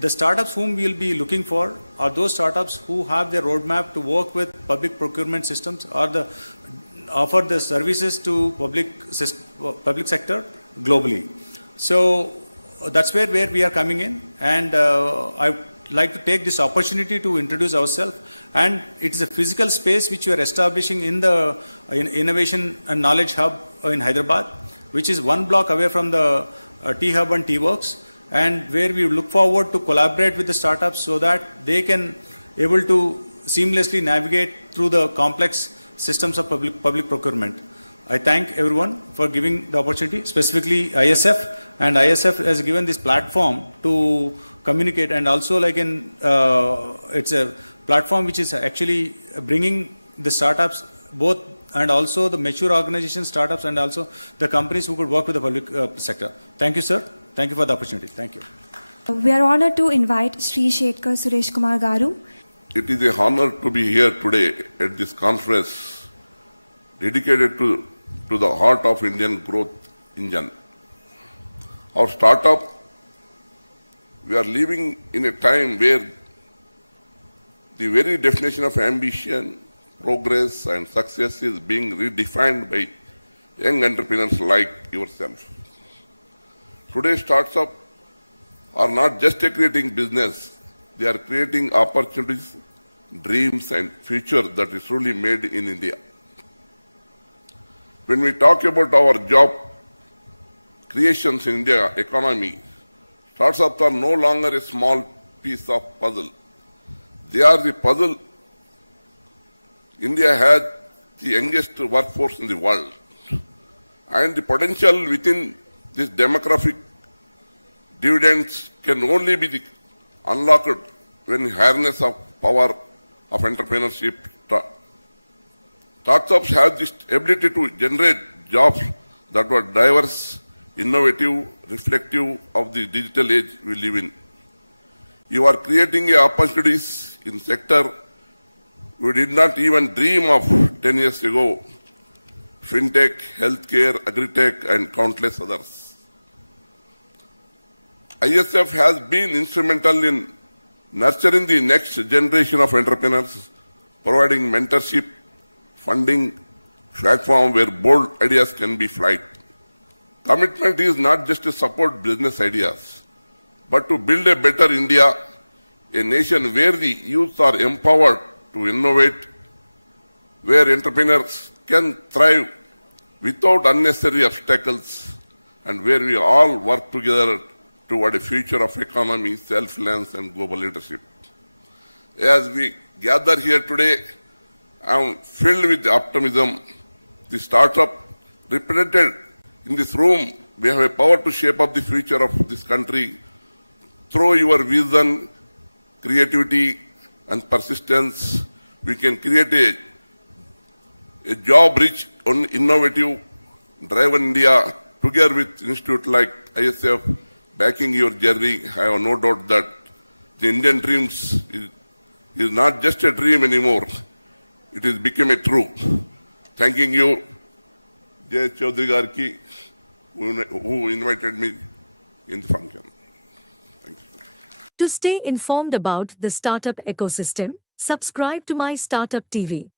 The startups whom we will be looking for are those startups who have their roadmap to work with public procurement systems or offer the services to public sector globally. So that's where we are coming in, and I would like to take this opportunity to introduce ourselves. And it is a physical space which we are establishing in the Innovation and Knowledge Hub in Hyderabad, which is 1 block away from the T-Hub and T-Works, and where we look forward to collaborate with the startups so that they can able to seamlessly navigate through the complex systems of public procurement. I thank everyone for giving the opportunity, specifically ISF, and ISF has given this platform to communicate, and also it's a platform which is actually bringing the startups both, and also the mature organization startups, and also the companies who could work with the public sector. Thank you, sir. Thank you for the opportunity. Thank you. We are honored to invite Sri Shetkar Suresh Kumar Garu. It is an honor to be here today at this conference dedicated to the heart of Indian growth engine. Our startup, we are living in a time where the very definition of ambition, progress and success is being redefined by young entrepreneurs like yourself. Today's startups are not just creating business, they are creating opportunities, dreams and future that is truly made in India. When we talk about our job creations in India economy, startups are no longer a small piece of puzzle. They are the puzzle. India has the youngest workforce in the world, and the potential within this demographic dividends can only be unlocked when harness of power of entrepreneurship. Startups have this ability to generate jobs that were diverse, innovative, reflective of the digital age we live in. You are creating opportunities in sector we did not even dream of 10 years ago: fintech, healthcare, agritech, and countless others. ISF has been instrumental in nurturing the next generation of entrepreneurs, providing mentorship, funding, platform where bold ideas can be flight. Commitment is not just to support business ideas, but to build a better India, a nation where the youth are empowered to innovate, where entrepreneurs can thrive without unnecessary obstacles, and where we all work together toward a future of economy, self-reliance, and global leadership. As we gather here today, I am filled with optimism. The startup represented in this room, we have a power to shape up the future of this country through your vision, creativity, and persistence. We can create a job-rich, innovative, driven India together with institutes like ISF backing your journey. I have no doubt that the Indian dreams is not just a dream anymore. It has become a truth. Thanking you, Jay Chaudhary Garki, who invited me in the function. Thank you. To stay informed about the startup ecosystem, subscribe to MyStartupTV.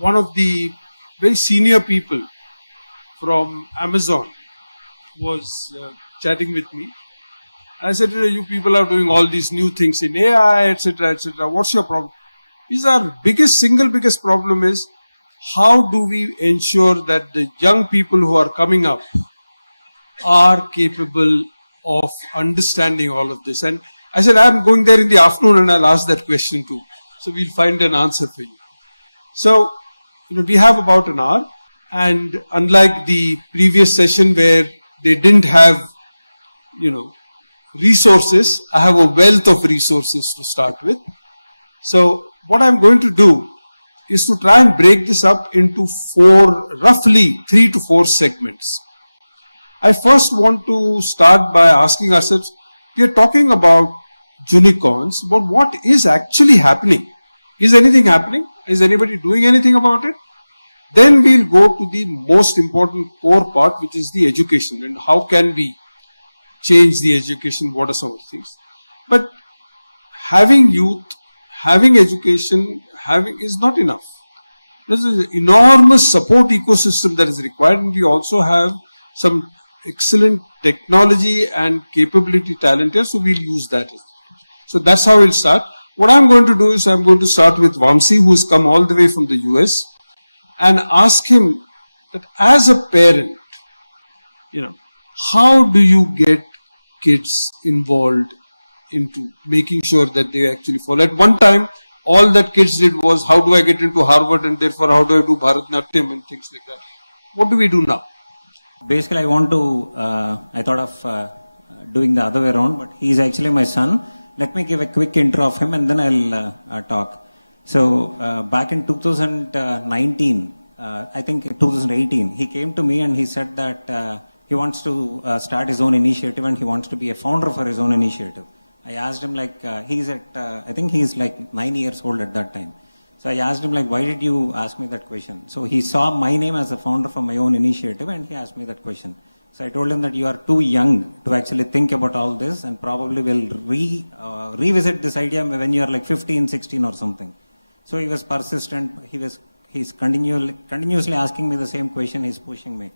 One of the very senior people from Amazon was chatting with me. I said, you people are doing all these new things in AI, etc., etc. What's your problem? is our single biggest problem is how do we ensure that the young people who are coming up are capable of understanding all of this. And I said, I'm going there in the afternoon and I'll ask that question too. So we'll find an answer for you. So, we have about an hour, and unlike the previous session where they didn't have, resources, I have a wealth of resources to start with. So what I'm going to do is to try and break this up into roughly 3 to 4 segments. I first want to start by asking ourselves, we are talking about unicorns, but what is actually happening? Is anything happening? Is anybody doing anything about it? Then we'll go to the most important core part, which is the education, and how can we change the education, what are some of the things. But having youth, having education, is not enough. There's an enormous support ecosystem that is required, and we also have some excellent technology and capability talent here, so we'll use that. So that's how we'll start. What I'm going to do is I'm going to start with Vamsi, who has come all the way from the US, and ask him that as a parent, how do you get kids involved into making sure that they actually follow? At one time, all that kids did was, how do I get into Harvard, and therefore how do I do Bharatanatyam and things like that. What do we do now? Basically, I thought of doing the other way around, but he's actually my son. Let me give a quick intro of him and then I'll talk. So back in 2019, I think 2018, he came to me and he said that he wants to start his own initiative and he wants to be a founder for his own initiative. I asked him I think he's like 9 years old at that time. So I asked him why did you ask me that question? So he saw my name as a founder for my own initiative and he asked me that question. So I told him that you are too young to actually think about all this and probably will revisit this idea when you are like 15, 16 or something. So he was persistent. He's continuously asking me the same question. He's pushing me.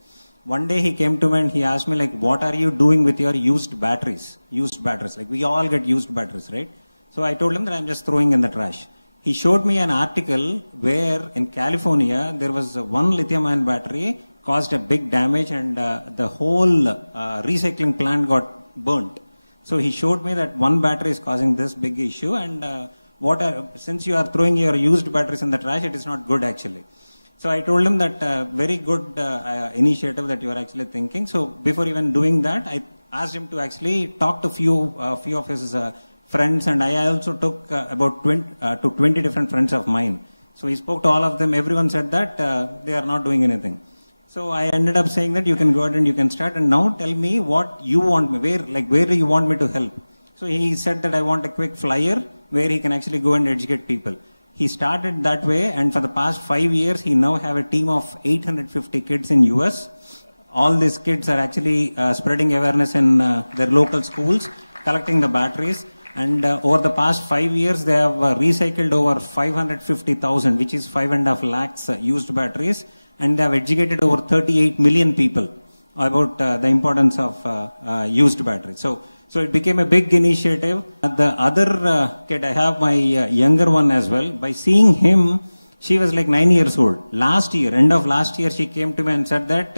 One day he came to me and he asked me what are you doing with your used batteries? Used batteries. We all get used batteries, right? So I told him that I'm just throwing in the trash. He showed me an article where in California, there was one lithium-ion battery caused a big damage and the whole recycling plant got burnt. So he showed me that one battery is causing this big issue and since you are throwing your used batteries in the trash, it is not good actually. So I told him that very good initiative that you are actually thinking. So before even doing that, I asked him to actually talk to few of his friends, and I also took about 20 different friends of mine. So he spoke to all of them. Everyone said that they are not doing anything. So I ended up saying that you can go ahead and you can start, and now tell me what you want me, where do you want me to help? So he said that I want a quick flyer where he can actually go and educate people. He started that way, and for the past 5 years, he now have a team of 850 kids in US. All these kids are actually spreading awareness in their local schools, collecting the batteries. And over the past 5 years, they have recycled over 550,000, which is 5.5 lakhs used batteries. And they have educated over 38 million people about the importance of used batteries. So it became a big initiative. The other kid, I have my younger one as well. By seeing him, she was like 9 years old. End of last year, she came to me and said that,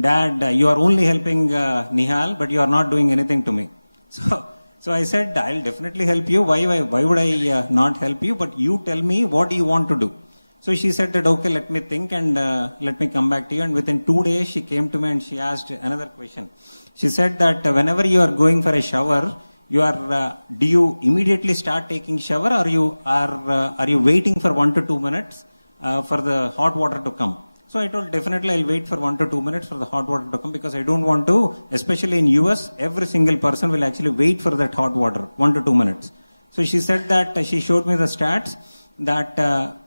Dad, you are only helping Nihal, but you are not doing anything to me. So I said, I'll definitely help you. Why would I not help you? But you tell me, what do you want to do? So she said that, okay, let me think and let me come back to you. And within 2 days, she came to me and she asked another question. She said that whenever you are going for a shower, do you immediately start taking shower, or are you waiting for 1 to 2 minutes for the hot water to come? So I told, definitely I'll wait for 1 to 2 minutes for the hot water to come, because I don't want to, especially in US, every single person will actually wait for that hot water, 1 to 2 minutes. So she said that, she showed me the stats, that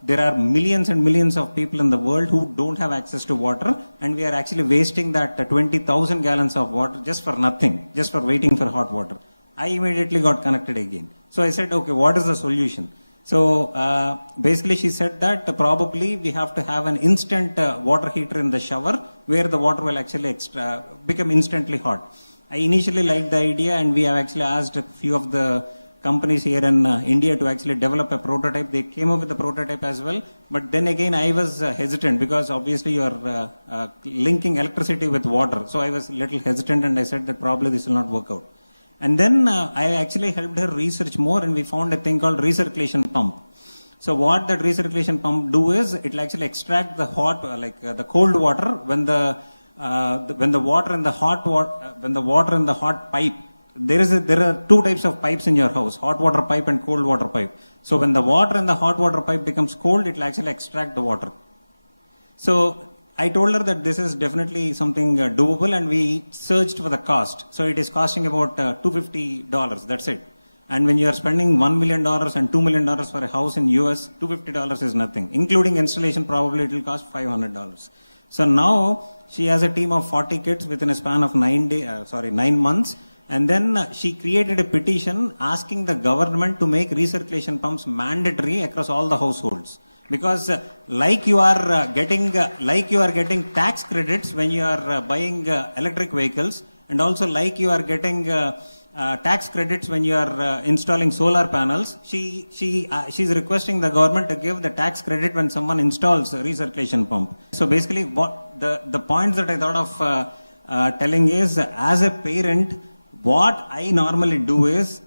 there are millions and millions of people in the world who don't have access to water, and we are actually wasting that 20,000 gallons of water just for nothing, just for waiting for hot water. I immediately got connected again. So I said, okay, what is the solution? So basically she said that probably we have to have an instant water heater in the shower where the water will actually become instantly hot. I initially liked the idea, and we have actually asked a few of the companies here in India to actually develop a prototype. They came up with the prototype as well. But then again, I was hesitant because obviously you are linking electricity with water. So I was a little hesitant and I said that probably this will not work out. And then I actually helped her research more and we found a thing called recirculation pump. So what that recirculation pump do is it will actually extract the hot, the cold water when the water in the hot pipe. There are two types of pipes in your house: hot water pipe and cold water pipe. So when the water in the hot water pipe becomes cold, it will actually extract the water. So I told her that this is definitely something doable, and we searched for the cost. So it is costing about $250. That's it. And when you are spending $1 million and $2 million for a house in US, $250 is nothing. Including installation, probably it will cost $500. So now she has a team of 40 kids within a span of 9 months. And then she created a petition asking the government to make recirculation pumps mandatory across all the households. Because like you are getting tax credits when you are buying electric vehicles, and also like you are getting tax credits when you are installing solar panels, she's requesting the government to give the tax credit when someone installs a recirculation pump. So basically, what the points that I thought of telling is, as a parent, what I normally do is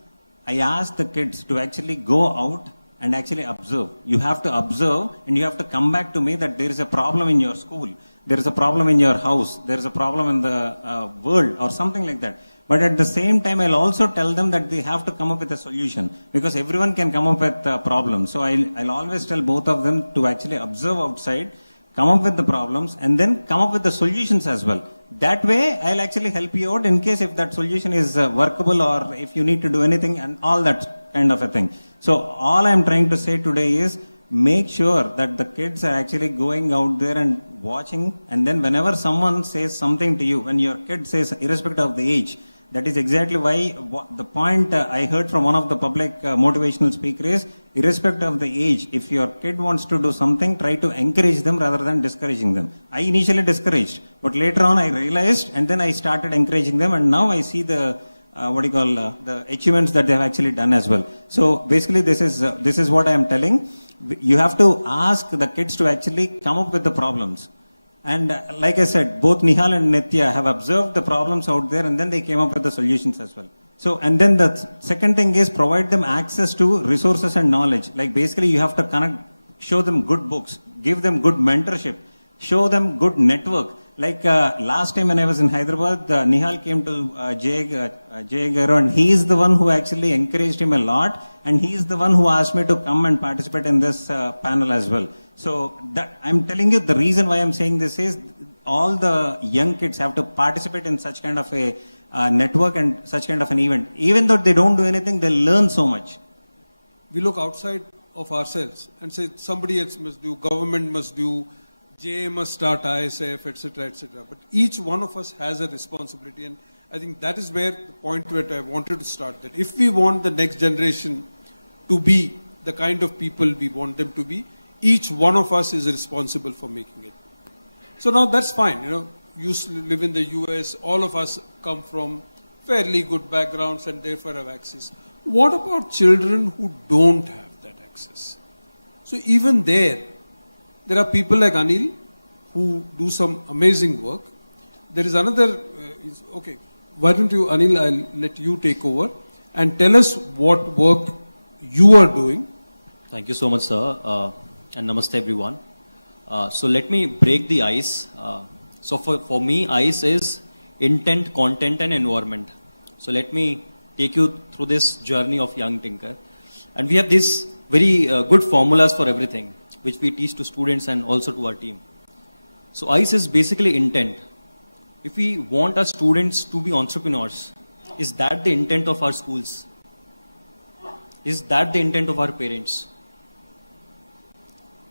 I ask the kids to actually go out and actually observe. You have to observe and you have to come back to me that there is a problem in your school, there is a problem in your house, there is a problem in the world or something like that. But at the same time, I'll also tell them that they have to come up with a solution, because everyone can come up with problems. So I'll always tell both of them to actually observe outside, come up with the problems, and then come up with the solutions as well. That way, I'll actually help you out in case if that solution is workable or if you need to do anything and all that kind of a thing. So all I'm trying to say today is make sure that the kids are actually going out there and watching, and then whenever someone says something to you, when your kid says, irrespective of the age, that is exactly why the point I heard from one of the public motivational speakers is, irrespective of the age, if your kid wants to do something, try to encourage them rather than discouraging them. I initially discouraged, but later on I realized, and then I started encouraging them, and now I see the the achievements that they have actually done as well. So basically, this is what I am telling. You have to ask the kids to actually come up with the problems. And like I said, both Nihal and Nitya have observed the problems out there, and then they came up with the solutions as well. So, and then the second thing is provide them access to resources and knowledge. Like basically you have to connect, show them good books, give them good mentorship, show them good network. Like last time when I was in Hyderabad, Nihal came to Jay Garu, and he is the one who actually encouraged him a lot, and he is the one who asked me to come and participate in this panel as well. So that I'm telling you, the reason why I'm saying this is all the young kids have to participate in such kind of a network and such kind of an event. Even though they don't do anything, they learn so much. We look outside of ourselves and say somebody else must do, government must do, JA must start ISF, etc., etc. But each one of us has a responsibility, and I think that is where the point that I wanted to start, that if we want the next generation to be the kind of people we want them to be, each one of us is responsible for making it. So now that's fine, you know, you live in the US, all of us come from fairly good backgrounds and therefore have access. What about children who don't have that access? So even there are people like Anil who do some amazing work. There is another, okay, why don't you, Anil, I'll let you take over and tell us what work you are doing. Thank you so much, sir. And namaste, everyone. So let me break the ice. So for me, ice is intent, content, and environment. So let me take you through this journey of young thinker. And we have these very good formulas for everything, which we teach to students and also to our team. So ICE is basically intent. If we want our students to be entrepreneurs, is that the intent of our schools? Is that the intent of our parents?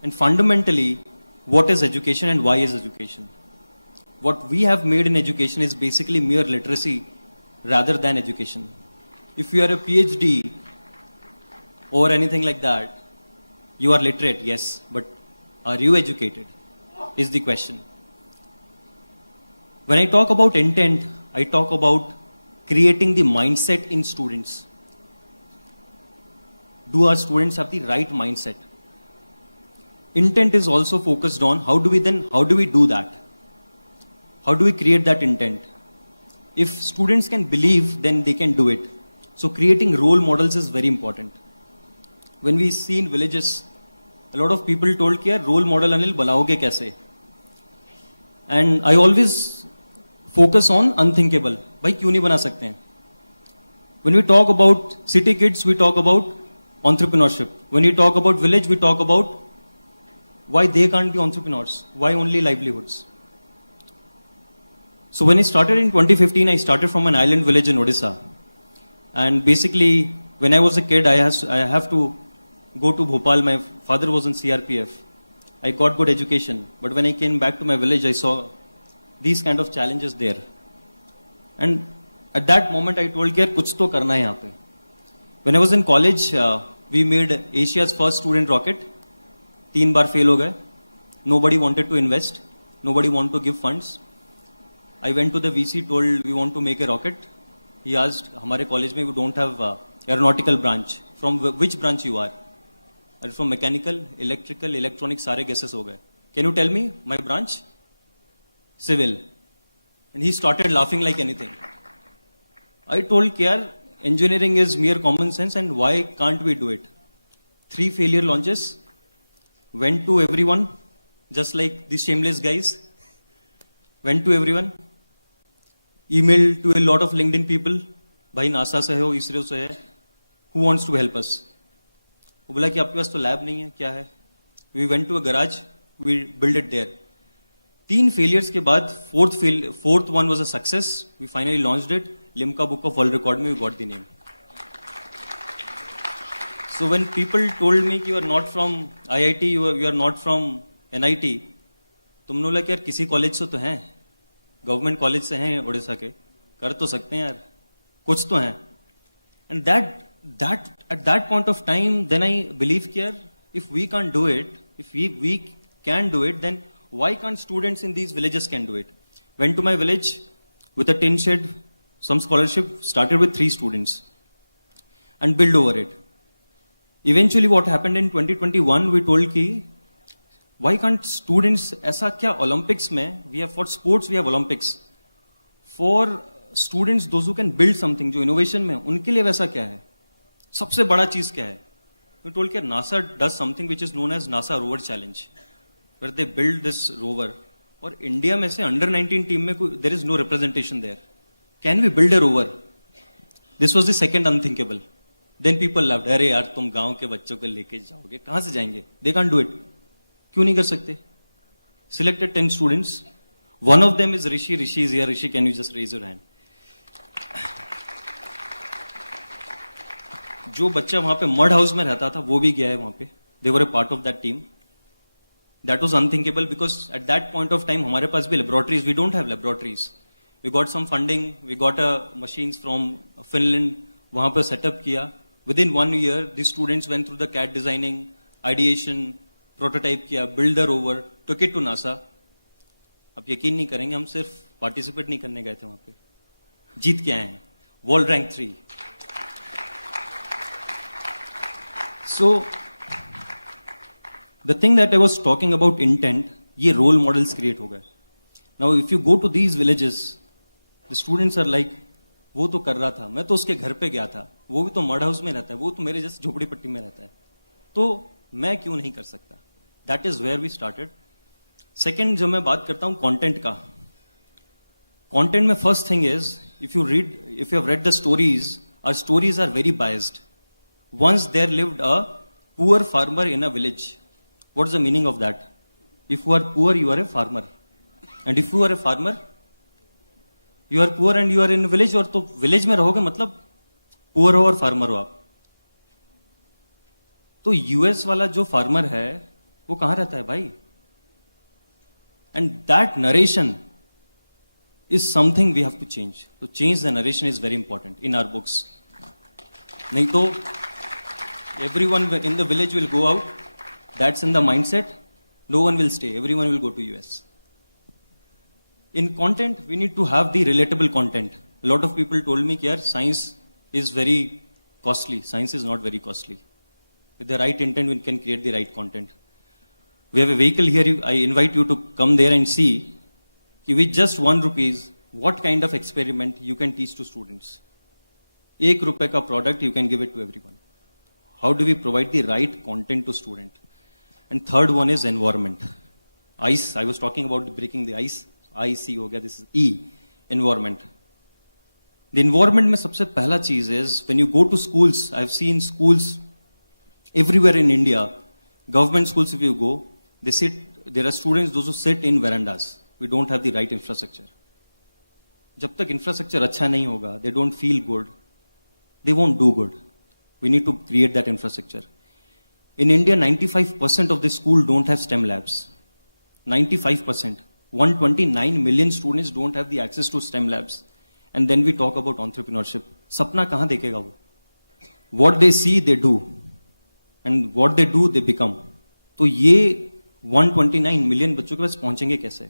And fundamentally, what is education and why is education? What we have made in education is basically mere literacy rather than education. If you are a PhD or anything like that, you are literate, yes, but are you educated? Is the question. When I talk about intent, I talk about creating the mindset in students. do our students have the right mindset? Intent is also focused on how do we do that? How do we create that intent? If students can believe, then they can do it. So creating role models is very important. When we see in villages, a lot of people told कि यार role model Anil बनाओगे कैसे? And I always focus on unthinkable. भाई क्यों नहीं बना सकते हैं? When we talk about city kids, we talk about entrepreneurship. When we talk about village, we talk about why they can't be entrepreneurs, why only livelihoods. So when I started in 2015, I started from an island village in Odisha. And basically, when I was a kid, I have to go to Bhopal. My father was in CRPF. I got good education. But when I came back to my village, I saw these kind of challenges there. And at that moment, I told, yaar, kuch to karna hai yahan pe. When I was in college, we made Asia's first student rocket. 3 baar fail ho gaye. Nobody wanted to invest. Nobody wanted to give funds. I went to the VC, told we want to make a rocket. He asked, हमारे college में we don't have aeronautical branch. From which branch you are? Are you from mechanical, electrical, electronics, सारे guesses हो गए. Can you tell me my branch? Civil. And he started laughing like anything. I told कि यार engineering is mere common sense and why can't we do it? 3 failure launches. Went to everyone, just like these shameless guys. Went to everyone. Emailed to a lot of LinkedIn people. भाई NASA से हो, ISRO से है. Who wants to help us? वो बोला कि आपके पास तो लैब नहीं है, क्या है? We went to a garage. We built it there. 3 failures के बाद fourth one was a success. We finally launched it. Limca Book of World Record में we got the name. So when people told me कि you are not from IIT, you are not from NIT, तो मैंने बोला कि यार किसी college से तो हैं, गवर्नमेंट कॉलेज से हैं उड़ीसा के, कर तो सकते हैं यार, कुछ तो हैं. And at that point of time, then I believe कि यार if we can't do it, if we can do it, then why can't students in these villages can do it? Went to my village with a tin shed, some scholarship, started with 3 students and build over it. Eventually what happened in 2021, we told कि why can't students, ऐसा क्या Olympics में, we have for sports, we have Olympics. For students, those who can build something, जो innovation में, उनके लिए वैसा क्या है? सबसे बड़ा चीज़ क्या है? We told कि NASA does something which is known as NASA Rover Challenge, where they build this rover. और इंडिया में से under-19 टीम में there is no representation there. Can we build a rover? This was the second unthinkable. Then people laughed. अरे यार तुम गांव के बच्चों को लेके जाओगे, कहाँ से जाएंगे? They can't do it. क्यों नहीं कर सकते? Selected 10 students. One of them is Rishi. Rishi is here. Rishi, can you just raise your hand? जो बच्चा वहाँ पे मड हाउस में रहता था, वो भी गया है वहाँ पे. They were a part of that team. That was unthinkable because at that point of time, हमारे पास भी laboratories. We don't have laboratories. We got some funding. We got machines from Finland. वहाँ पे setup किया. Within 1 year, the students went through the CAD designing, ideation, prototype किया, build the rover, took it to NASA. अब यकीन नहीं करेंगे, हम सिर्फ participate नहीं करने गए थे वहाँ पे, जीत के आए हैं, world rank 3. So, the thing that I was talking about intent, ये role models create हो गए. Now, if you go to these villages, the students are like, वो तो कर रहा था, मैं तो उसके घर पे गया था, वो भी तो मड हाउस में रहता है, वो तो मेरे जैसे झोपड़ी पट्टी में रहता है, तो मैं क्यों नहीं कर सकता? That is where we started. Second, जब मैं बात करता हूँ content का, content में first thing is, if you have read the stories, our stories are very biased. Once there lived a poor farmer in a village. What is the meaning of that? If you are poor, you are a farmer. And if you are a farmer, you are poor and you are in a village, और तो village में रहोगे मतलब poor हो और farmer हो आप. तो US वाला जो farmer है, वो कहाँ रहता है भाई? And that narration is something we have to change. So change the narration is very important in our books. नहीं तो everyone in the village will go out. That's in the mindset. No one will stay. Everyone will go to US. In content, we need to have the relatable content. A lot of people told me that science is very costly. Science is not very costly. With the right intent, we can create the right content. We have a vehicle here. I invite you to come there and see with just ₹1, what kind of experiment you can teach to students. ₹1 ka product, you can give it to everyone. How do we provide the right content to student? And third one is environment. ICE, I was talking about breaking the ice. IC ho gaya, this is E, environment. The environment mein sabse pehla cheez is, when you go to schools, I've seen schools everywhere in India, government schools if you go, there are students, those who sit in verandas. We don't have the right infrastructure. Jab tak infrastructure acha nahi hoga, they don't feel good, they won't do good. We need to create that infrastructure. In India, 95% of the school don't have STEM labs. 95%. 129 million students don't have the access to STEM labs. And then we talk about entrepreneurship. Sapna kahan dekhega wo? What they see, they do. And what they do, they become. तो ये 129 million बच्चों के पास पहुंचेंगे कैसे?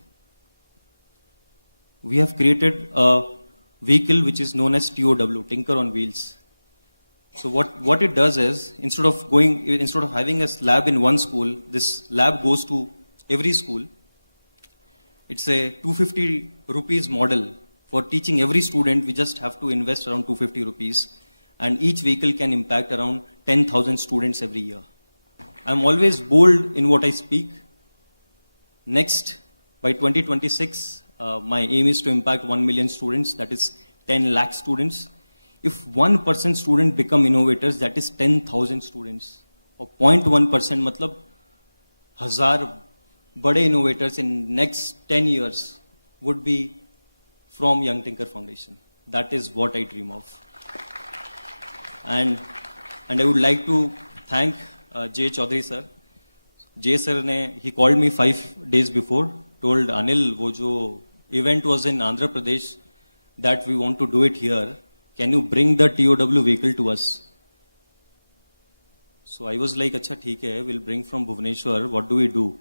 We have created a vehicle which is known as TOW, Tinker on Wheels. So what it does is, instead of having a lab in one school, this lab goes to every school. It's a 250 rupees model. For teaching every student, we just have to invest around 250 rupees. And each vehicle can impact around 10,000 students every year. I'm always bold in what I speak. Next, by 2026, my aim is to impact 1 million students, that is 10 lakh students. If 1% student become innovators, that is 10,000 students. Or 0.1% matlab 1,000 bade innovators in next 10 years would be from Young Tinker Foundation. That is what I dream of. And I would like to thank Jay Chaudhary sir. Jay sir he called me 5 days before, told Anil, wo jo event was in Andhra Pradesh, that we want to do it here. Can you bring the TOW vehicle to us? So I was like, acha theek hai, we'll bring from Bhubaneswar. What do we do?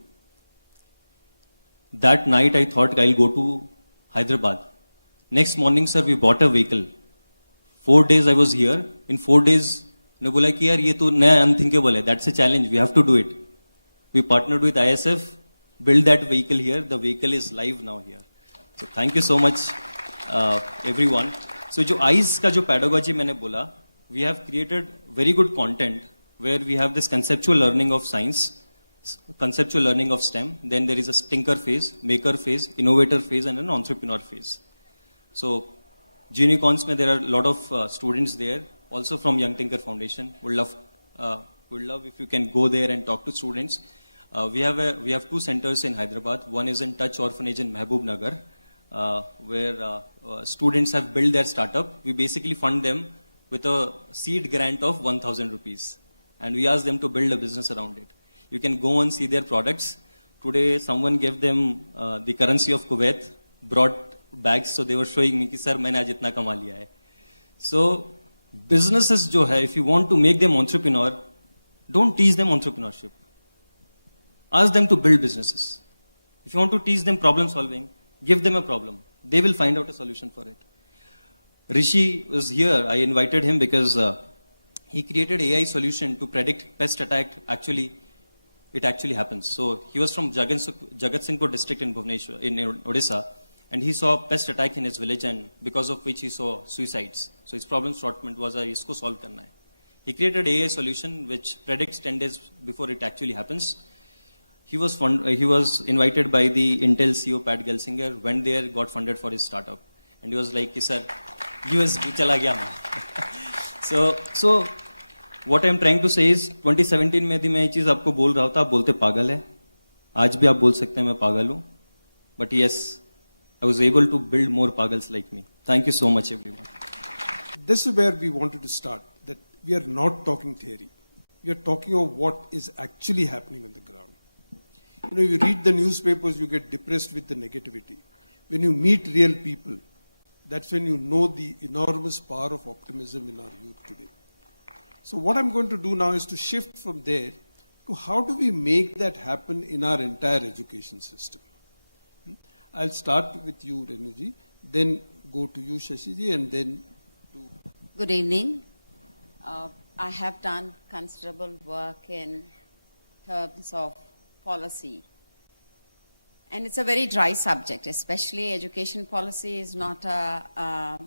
That night I thought I'll go to Hyderabad. Next morning, sir, we bought a vehicle. 4 days I was here. In 4 days, ne bola ki yaar ye to naya unthinkable hai. That's a challenge. We have to do it. We partnered with ISF, built that vehicle here. The vehicle is live now here. So thank you so much, everyone. So jo ICE ka jo pedagogy maine bola, we have created very good content where we have this conceptual learning of science, conceptual learning of STEM. Then there is a tinker phase, maker phase, innovator phase, and an entrepreneur phase. So Unicorns, there are a lot of students there, also from Young Tinker Foundation. Would love if you can go there and talk to students. We have 2 centers in Hyderabad. One is in Touch Orphanage in Mehboob Nagar, where students have built their startup. We basically fund them with a seed grant of 1,000 rupees. And we ask them to build a business around it. You can go and see their products. Today, someone gave them the currency of Kuwait, brought bags, so they were showing me, sir, maine aaj itna kama liya hai. So, businesses jo hai, if you want to make them entrepreneur, don't teach them entrepreneurship. Ask them to build businesses. If you want to teach them problem solving, give them a problem. They will find out a solution for it. Rishi was here. I invited him because he created AI solution to predict pest attack. It actually happens. So he was from Jagatsinghpur district in Bhubaneswar, in Odisha, and he saw pest attack in his village, and because of which he saw suicides. So his problem statement was, isko solve karna hai. He created AI solution which predicts 10 days before it actually happens. He was invited by the Intel CEO Pat Gelsinger, went there, got funded for his startup. And he was like, sir, US chala gaya main. So what I'm trying to say is, 2017 में भी मैं ये चीज़ आपको बोल रहा था, आप बोलते पागल है. आज भी आप बोल सकते हैं मैं पागल हूँ. But yes, I was able to build more pagals like me. Thank you so much, everyone. This is where we wanted to start, that we are not talking theory. We are talking of what is actually happening on the ground. You know, you read the newspapers, you get depressed with the negativity. When you meet real people, that's when you know the enormous power of optimism in our youth today. So what I'm going to do now is to shift from there to how do we make that happen in our entire education system. I'll start with you, Renuji, then go to you, Shashiji, and then to... Good evening. I have done considerable work in terms of policy. And it's a very dry subject, especially education policy is not a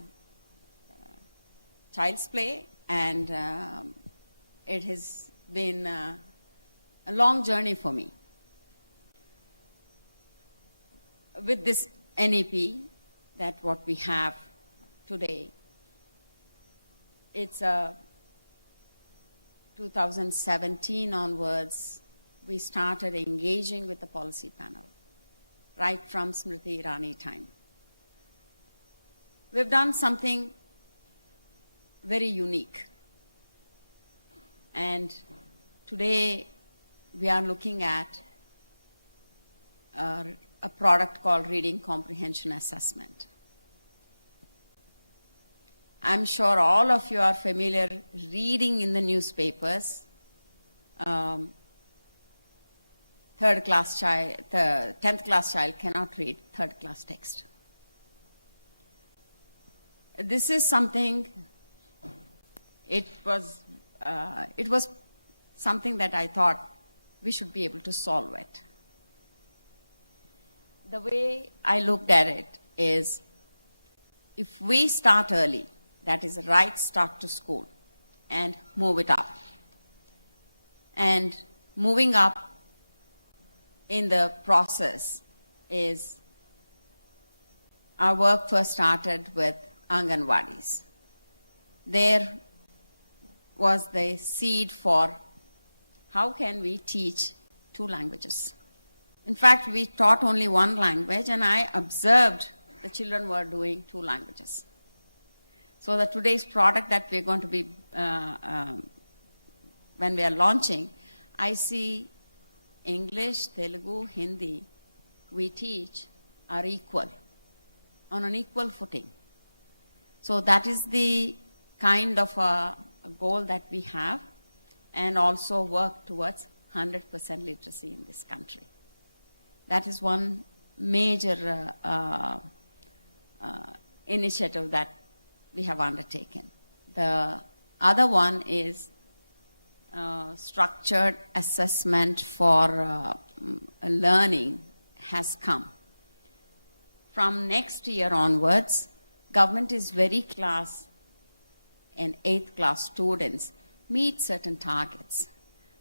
child's play, and it has been a long journey for me. With this NEP, that what we have today, it's 2017 onwards, we started engaging with the policy panel, right from Smriti Irani time. We've done something very unique. And today we are looking at a product called Reading Comprehension Assessment. I'm sure all of you are familiar reading in the newspapers. 10th class child cannot read third class text. This is something, it was something that I thought we should be able to solve it. The way I looked at it is, if we start early, that is the right start to school, and move it up. And moving up in the process is, our work first started with Anganwadis. There was the seed for how can we teach 2 languages. In fact, we taught only 1 language, and I observed the children were doing 2 languages. So the today's product that we're going to be, when we are launching, I see English, Telugu, Hindi, we teach are equal, on an equal footing. So that is the kind of a goal that we have, and also work towards 100% literacy in this country. That is one major initiative that we have undertaken. The other one is structured assessment for learning has come. From next year onwards, government is very class and 8th class students meet certain targets.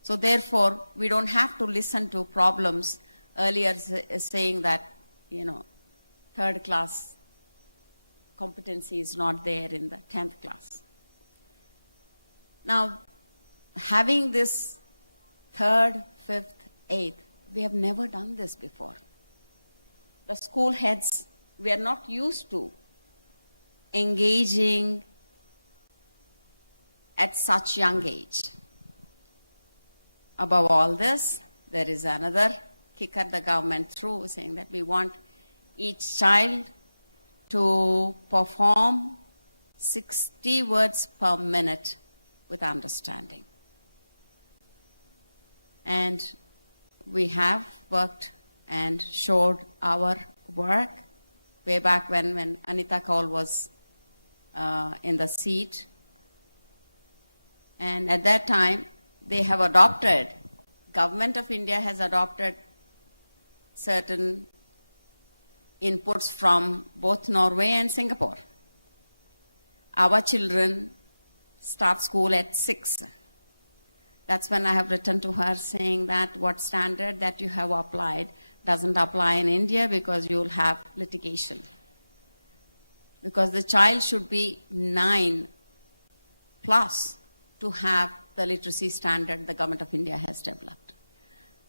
So therefore, we don't have to listen to problems earlier saying that, third class competency is not there in the 10th class. Now, having this 3rd, 5th, 8th, we have never done this before. The school heads, we are not used to engaging at such young age. Above all this, there is another kicker the government threw, saying that we want each child to perform 60 words per minute with understanding. And we have worked and showed our work way back when Anita Kaul was in the seat. And at that time, they have adopted, Government of India has adopted certain inputs from both Norway and Singapore. Our children start school at 6. That's when I have written to her saying that what standard that you have applied doesn't apply in India because you'll have litigation. Because the child should be 9 plus to have the literacy standard the Government of India has developed.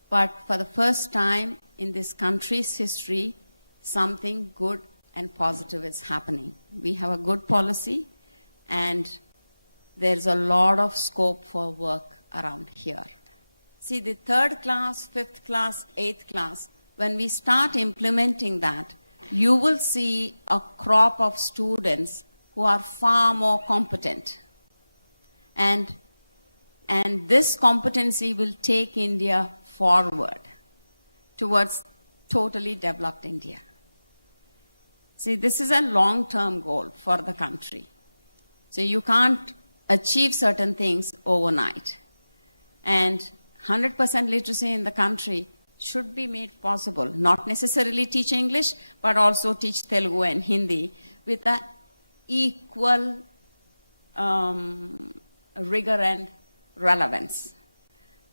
But for the first time in this country's history, something good and positive is happening. We have a good policy, and there's a lot of scope for work around here. See, the 3rd class, 5th class, 8th class, when we start implementing that, you will see a crop of students who are far more competent. And this competency will take India forward towards totally developed India. See, this is a long-term goal for the country. So you can't achieve certain things overnight. And 100% literacy in the country should be made possible, not necessarily teach English, but also teach Telugu and Hindi with the equal rigor and relevance.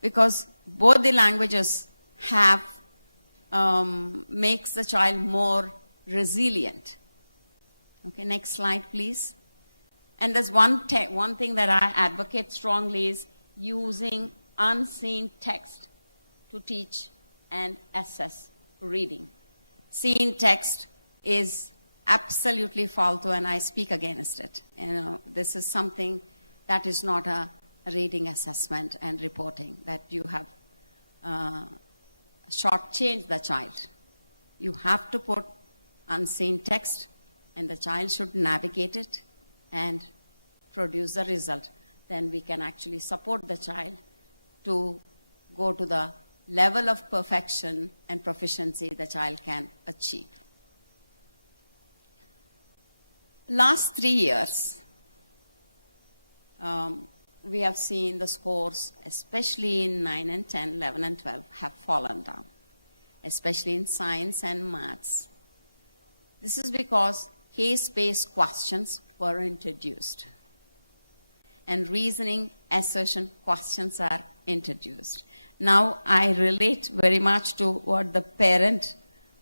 Because both the languages have, makes the child more resilient. Okay, next slide, please. And there's one thing that I advocate strongly is using unseen text to teach and assess reading. Seen text is absolutely false, and I speak against it. You know, this is something that is not a reading assessment and reporting, that you have shortchanged the child. You have to put unseen text, and the child should navigate it and produce the result. Then we can actually support the child to go to the level of perfection and proficiency the child can achieve. Last 3 years, we have seen the scores, especially in 9 and 10, 11 and 12, have fallen down, especially in science and maths. This is because case-based questions were introduced, and reasoning assertion questions are introduced. Now, I relate very much to what the parent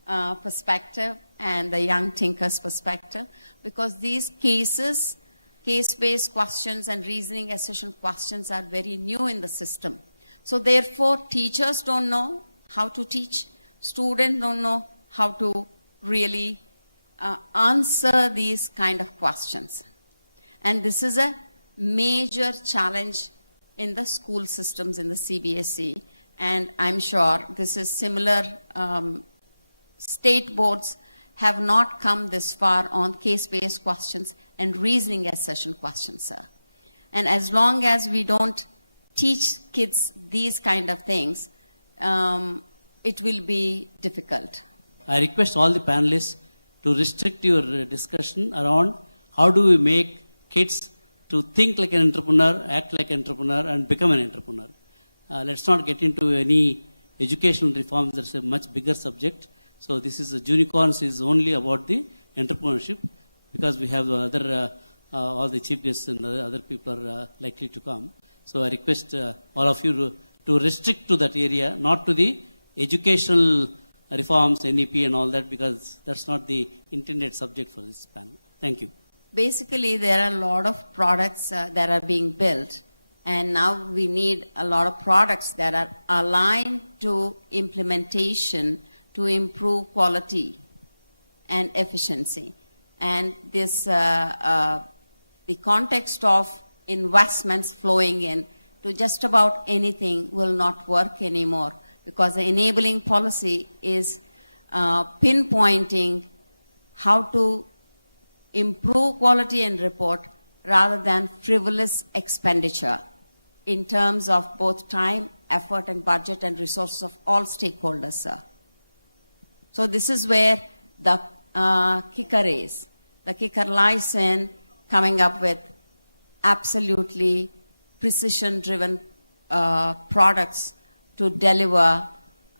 perspective and the young thinker's perspective, because these case-based questions and reasoning assertion questions are very new in the system. So therefore, teachers don't know how to teach, students don't know how to really answer these kind of questions. And this is a major challenge in the school systems in the CBSE, and I'm sure this is similar. State boards have not come this far on case-based questions and reasoning assertion questions, sir. And as long as we don't teach kids these kind of things, it will be difficult. I request all the panelists to restrict your discussion around how do we make kids to think like an entrepreneur, act like an entrepreneur, and become an entrepreneur. Let's not get into any educational reforms. That's a much bigger subject. So this is Unicorns is only about the entrepreneurship, because we have other all the chief guests and other people are likely to come. So I request all of you to restrict to that area, not to the educational reforms, NEP and all that, because that's not the intended subject for this panel. Thank you. Basically, there are a lot of products that are being built, and now we need a lot of products that are aligned to implementation to improve quality and efficiency. And this, the context of investments flowing in to just about anything will not work anymore, because the enabling policy is pinpointing how to improve quality and report rather than frivolous expenditure in terms of both time, effort, and budget and resources of all stakeholders, sir. So this is where the kicker is. The kicker lies in coming up with absolutely precision-driven products to deliver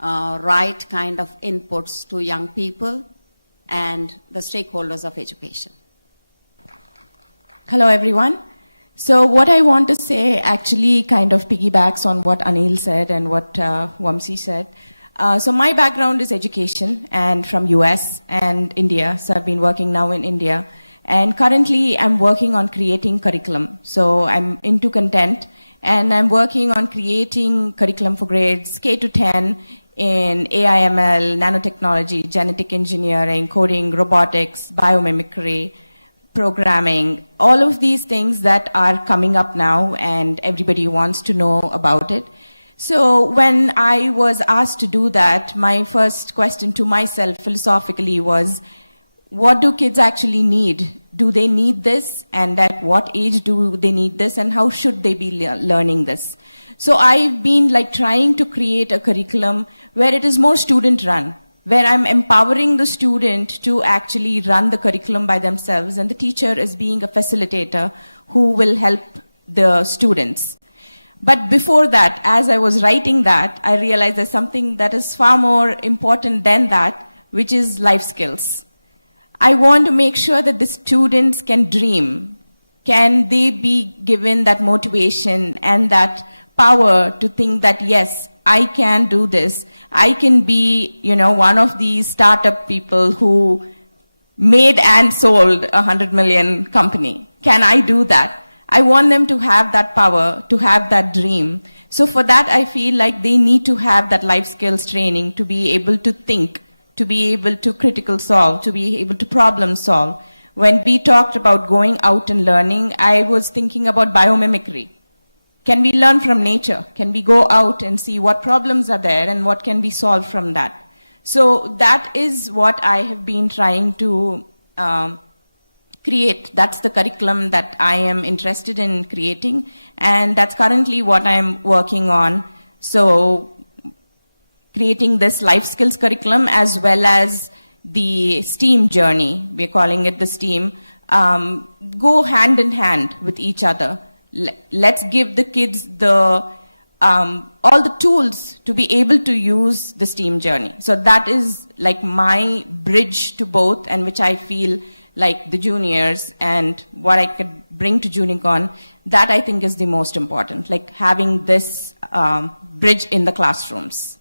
right kind of inputs to young people and the stakeholders of education. Hello, everyone. So what I want to say actually kind of piggybacks on what Anil said and what Vamsi said. So my background is education, and from US and India. So I've been working now in India. And currently I'm working on creating curriculum. So I'm into content, and I'm working on creating curriculum for grades K to 10 in AI, ML, nanotechnology, genetic engineering, coding, robotics, biomimicry, programming, all of these things that are coming up now and everybody wants to know about it. So when I was asked to do that, my first question to myself philosophically was, what do kids actually need? Do they need this? And at what age do they need this? And how should they be learning this? So I've been like trying to create a curriculum where it is more student run, where I'm empowering the student to actually run the curriculum by themselves, and the teacher is being a facilitator who will help the students. But before that, as I was writing that, I realized there's something that is far more important than that, which is life skills. I want to make sure that the students can dream. Can they be given that motivation and that power to think that, yes, I can do this. I can be, one of these startup people who made and sold 100 million company. Can I do that? I want them to have that power, to have that dream. So for that, I feel like they need to have that life skills training to be able to think, to be able to critical solve, to be able to problem solve. When we talked about going out and learning, I was thinking about biomimicry. Can we learn from nature? Can we go out and see what problems are there and what can be solved from that? So that is what I have been trying to create. That's the curriculum that I am interested in creating, and that's currently what I am working on. So creating this life skills curriculum as well as the STEAM journey, we're calling it the STEAM, go hand in hand with each other. Let's give the kids all the tools to be able to use the STEAM journey. So that is like my bridge to both, and which I feel like the juniors and what I could bring to JuniCon, that I think is the most important, like having this bridge in the classrooms.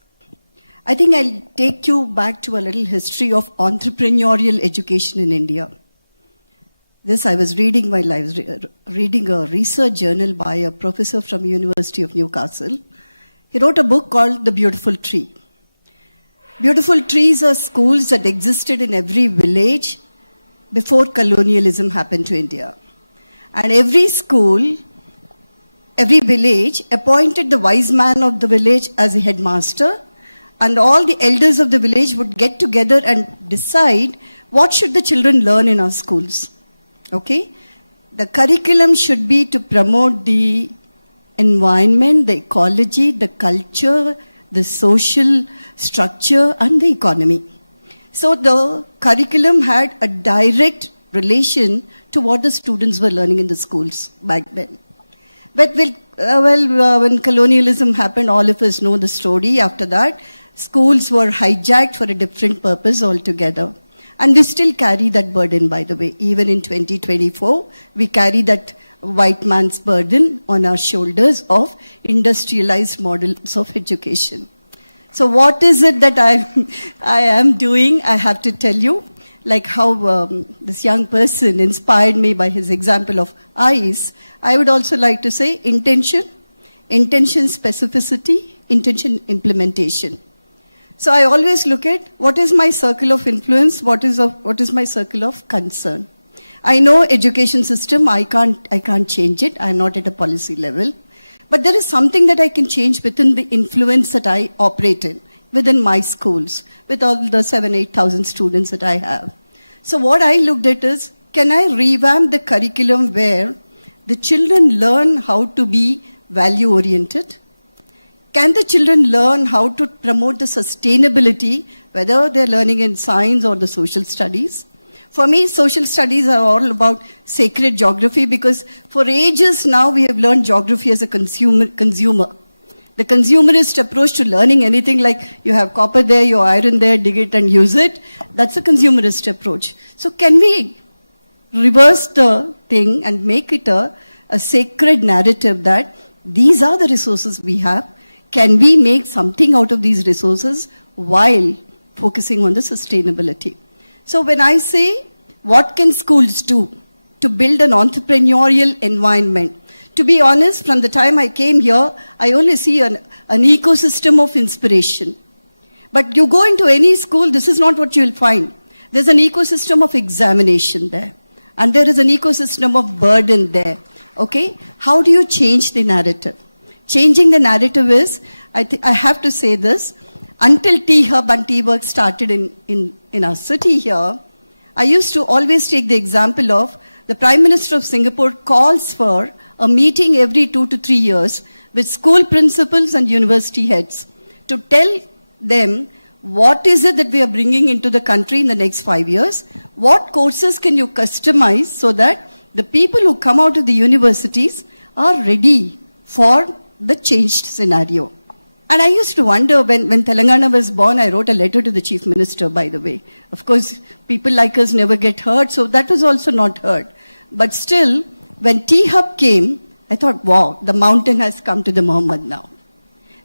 I think I'll take you back to a little history of entrepreneurial education in India. This I was reading while I was reading a research journal by a professor from University of Newcastle. He wrote a book called The Beautiful Tree. Beautiful trees are schools that existed in every village before colonialism happened to India. And every school, every village appointed the wise man of the village as a headmaster, and all the elders of the village would get together and decide what should the children learn in our schools. Okay? The curriculum should be to promote the environment, the ecology, the culture, the social structure, and the economy. So the curriculum had a direct relation to what the students were learning in the schools back then. But when colonialism happened, all of us know the story. After that, schools were hijacked for a different purpose altogether. And we still carry that burden, by the way. Even in 2024, we carry that white man's burden on our shoulders of industrialized models of education. So what is it that I am doing? I have to tell you, like how this young person inspired me by his example of ice. I would also like to say intention specificity, intention implementation. So I always look at what is my circle of influence, what is my circle of concern. I know education system, I can't change it. I'm not at a policy level. But there is something that I can change within the influence that I operate in, within my schools, with all the 7,000-8,000 students that I have. So what I looked at is, can I revamp the curriculum where the children learn how to be value-oriented? Can the children learn how to promote the sustainability, whether they're learning in science or the social studies? For me, social studies are all about sacred geography, because for ages now we have learned geography as a consumer. The consumerist approach to learning anything, like you have copper there, your iron there, dig it and use it, that's a consumerist approach. So can we reverse the thing and make it a sacred narrative that these are the resources we have? Can we make something out of these resources while focusing on the sustainability? So when I say, what can schools do to build an entrepreneurial environment? To be honest, from the time I came here, I only see an ecosystem of inspiration. But you go into any school, this is not what you'll find. There's an ecosystem of examination there. And there is an ecosystem of burden there. Okay? How do you change the narrative? Changing the narrative is, I have to say this, until T-Hub and T-Work started in our city here, I used to always take the example of the Prime Minister of Singapore calls for a meeting every 2 to 3 years with school principals and university heads to tell them what is it that we are bringing into the country in the next 5 years, what courses can you customize so that the people who come out of the universities are ready for the changed scenario. And I used to wonder when Telangana was born, I wrote a letter to the Chief Minister, by the way. Of course, people like us never get heard, so that was also not heard. But still, when T-Hub came, I thought, wow, the mountain has come to the Muhammad now.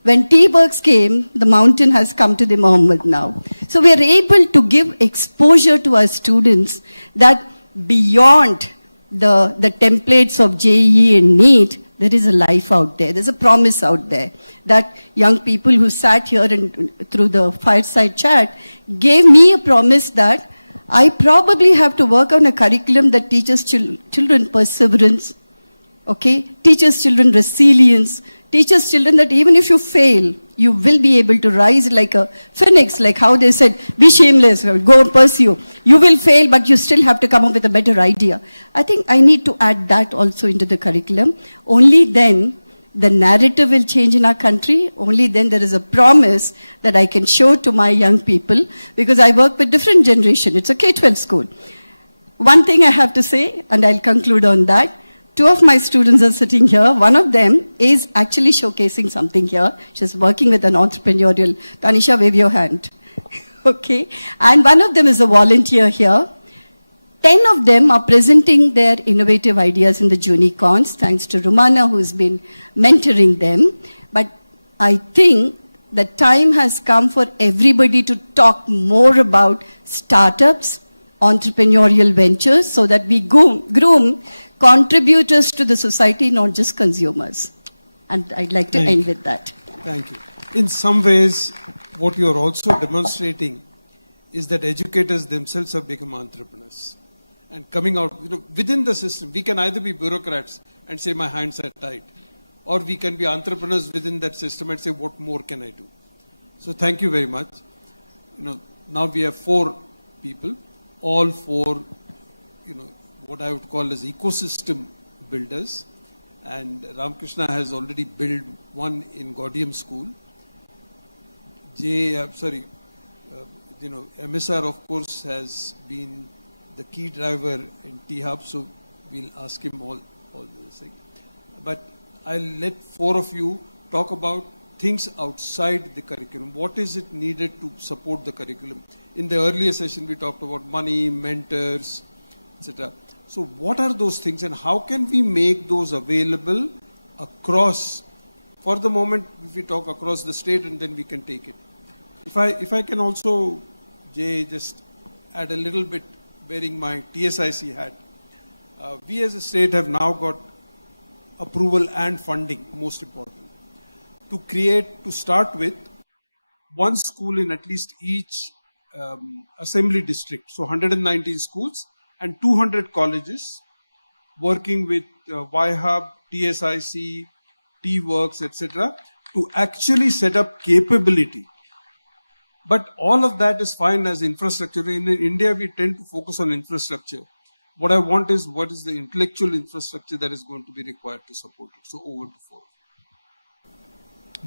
When T-Works came, the mountain has come to the Muhammad now. So we are able to give exposure to our students that beyond the templates of JEE and NEET, there is a life out there. There's a promise out there that young people who sat here and through the fireside chat gave me a promise that I probably have to work on a curriculum that teaches children perseverance, okay? Teaches children resilience, teaches children that even if you fail, you will be able to rise like a phoenix, like how they said, be shameless, go and pursue. You will fail, but you still have to come up with a better idea. I think I need to add that also into the curriculum. Only then the narrative will change in our country. Only then there is a promise that I can show to my young people, because I work with different generation. It's a K-12 school. One thing I have to say, and I'll conclude on that. 2 of my students are sitting here. One of them is actually showcasing something here. She's working with an entrepreneurial. Tanisha, wave your hand. Okay. And one of them is a volunteer here. 10 of them are presenting their innovative ideas in the Junicons, thanks to Rumana, who's been mentoring them. But I think the time has come for everybody to talk more about startups, entrepreneurial ventures, so that we groom contributors to the society, not just consumers. And I'd like to end with that. Thank you. In some ways, what you're also demonstrating is that educators themselves have become entrepreneurs. And coming out, within the system, we can either be bureaucrats and say my hands are tied, or we can be entrepreneurs within that system and say what more can I do. So thank you very much. Now we have 4 people, all 4, what I would call as ecosystem builders. And Ramakrishna has already built one in Gaudium School. MSR, of course, has been the key driver in T-Hub, so we'll ask him all this thing. But I'll let 4 of you talk about things outside the curriculum. What is it needed to support the curriculum? In the earlier session, we talked about money, mentors, etc. So what are those things, and how can we make those available across, for the moment, if we talk across the state, and then we can take it. If I can also, Jay, just add a little bit, wearing my TSIC hat. We as a state have now got approval and funding, most important, to start with, one school in at least each assembly district. So 119 schools and 200 colleges working with YHub, TSIC, T-Works, etc. to actually set up capability. But all of that is fine as infrastructure. In India, we tend to focus on infrastructure. What I want is, what is the intellectual infrastructure that is going to be required to support it? So over to 4.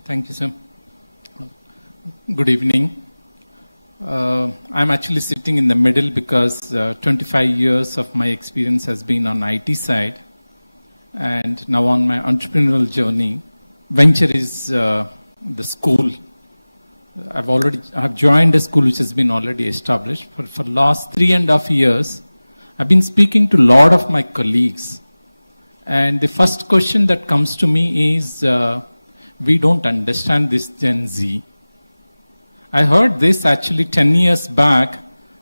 Thank you, sir. Good evening. I'm actually sitting in the middle because 25 years of my experience has been on IT side, and now on my entrepreneurial journey. Venture is the school. I've joined a school which has been already established. For last 3.5 years, I've been speaking to a lot of my colleagues, and the first question that comes to me is, we don't understand this Gen Z. I heard this actually 10 years back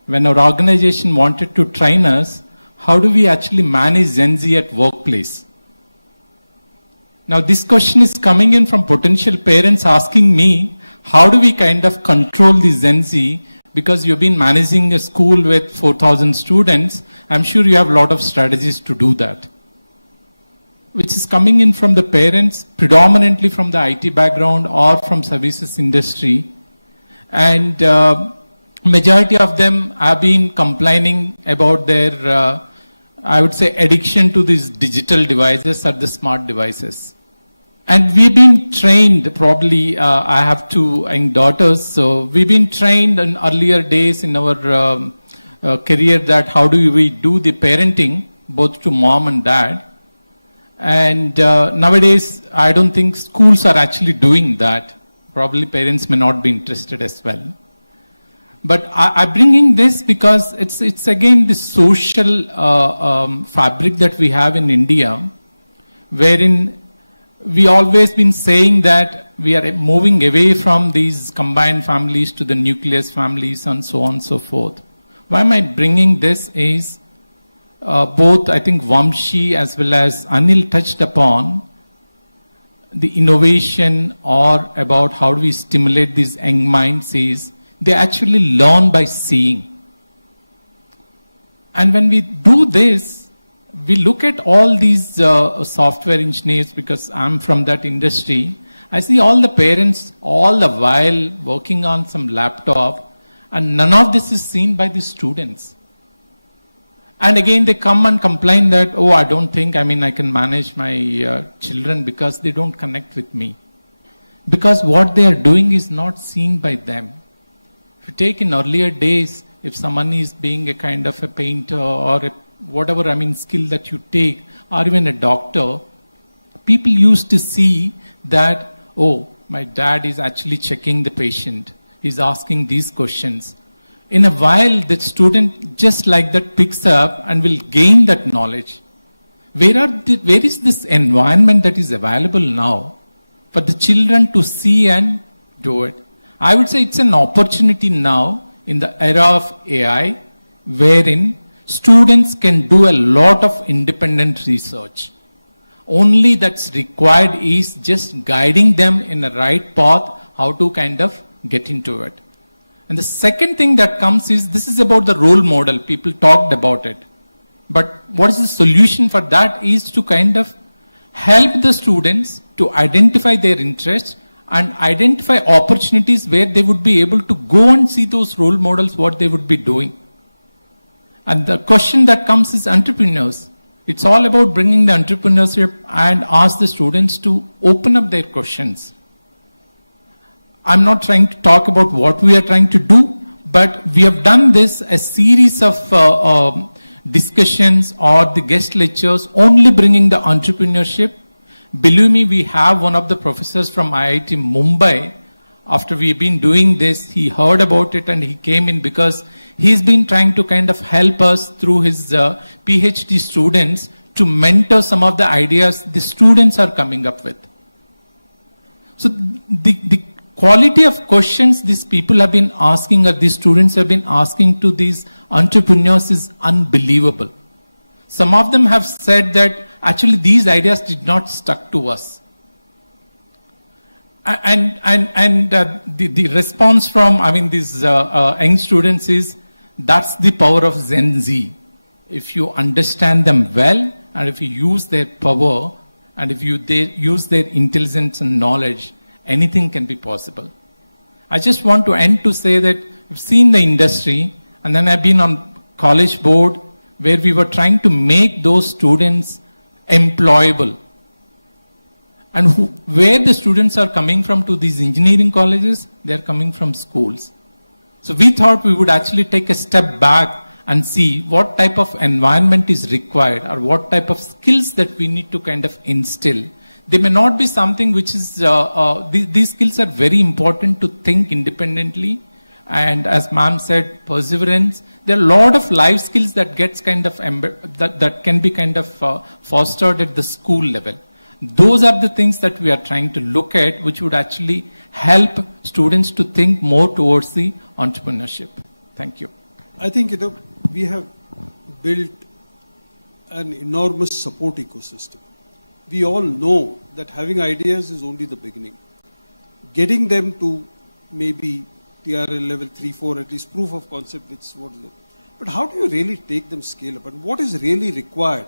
when our organization wanted to train us, how do we actually manage Gen Z at workplace? Now this question is coming in from potential parents asking me, how do we kind of control the Gen Z? Because you've been managing a school with 4,000 students, I'm sure you have a lot of strategies to do that. Which is coming in from the parents, predominantly from the IT background or from services industry. And majority of them have been complaining about their, I would say, addiction to these digital devices or the smart devices. And we've been trained, probably, I have 2 young daughters, so we've been trained in earlier days in our career that how do we do the parenting, both to mom and dad. And nowadays, I don't think schools are actually doing that. Probably parents may not be interested as well. But I'm bringing this because it's again the social fabric that we have in India, wherein we always been saying that we are moving away from these combined families to the nucleus families and so on and so forth. Why am I bringing this is both I think Vamshi as well as Anil touched upon the innovation or about how do we stimulate these young minds is they actually learn by seeing. And when we do this, we look at all these software engineers, because I'm from that industry. I see all the parents all the while working on some laptop, and none of this is seen by the students. And again, they come and complain that, oh, I don't think, I can manage my children because they don't connect with me. Because what they are doing is not seen by them. If you take in earlier days, if someone is being a kind of a painter or whatever, skill that you take, or even a doctor, people used to see that, oh, my dad is actually checking the patient. He's asking these questions. In a while, the student just like that picks up and will gain that knowledge. Where is this environment that is available now for the children to see and do it? I would say it's an opportunity now in the era of AI, wherein students can do a lot of independent research. Only that's required is just guiding them in the right path, how to kind of get into it. And the second thing that comes is, this is about the role model. People talked about it. But what is the solution for that is to kind of help the students to identify their interests and identify opportunities where they would be able to go and see those role models, what they would be doing. And the question that comes is entrepreneurs. It's all about bringing the entrepreneurship and ask the students to open up their questions. I'm not trying to talk about what we are trying to do, but we have done this a series of discussions or the guest lectures only bringing the entrepreneurship. Believe me, we have one of the professors from IIT Mumbai. After we've been doing this, he heard about it and he came in because he's been trying to kind of help us through his PhD students to mentor some of the ideas the students are coming up with. So the quality of questions these people have been asking or these students have been asking to these entrepreneurs is unbelievable. Some of them have said that actually these ideas did not stuck to us. And the response from these young students is, that's the power of Gen Z. If you understand them well, and if you use their power, and if they use their intelligence and knowledge, anything can be possible. I just want to end to say that I've seen the industry, and then I've been on college board where we were trying to make those students employable. And where the students are coming from to these engineering colleges, they're coming from schools. So we thought we would actually take a step back and see what type of environment is required or what type of skills that we need to kind of instill. They may not be something which is, these skills are very important to think independently. And as ma'am said, perseverance. There are a lot of life skills that gets kind of, that can be kind of fostered at the school level. Those are the things that we are trying to look at, which would actually help students to think more towards the entrepreneurship. Thank you. I think, we have built an enormous support ecosystem. We all know that having ideas is only the beginning. Getting them to maybe TRL level 3, 4, at least proof of concept, but how do you really take them scale up? And what is really required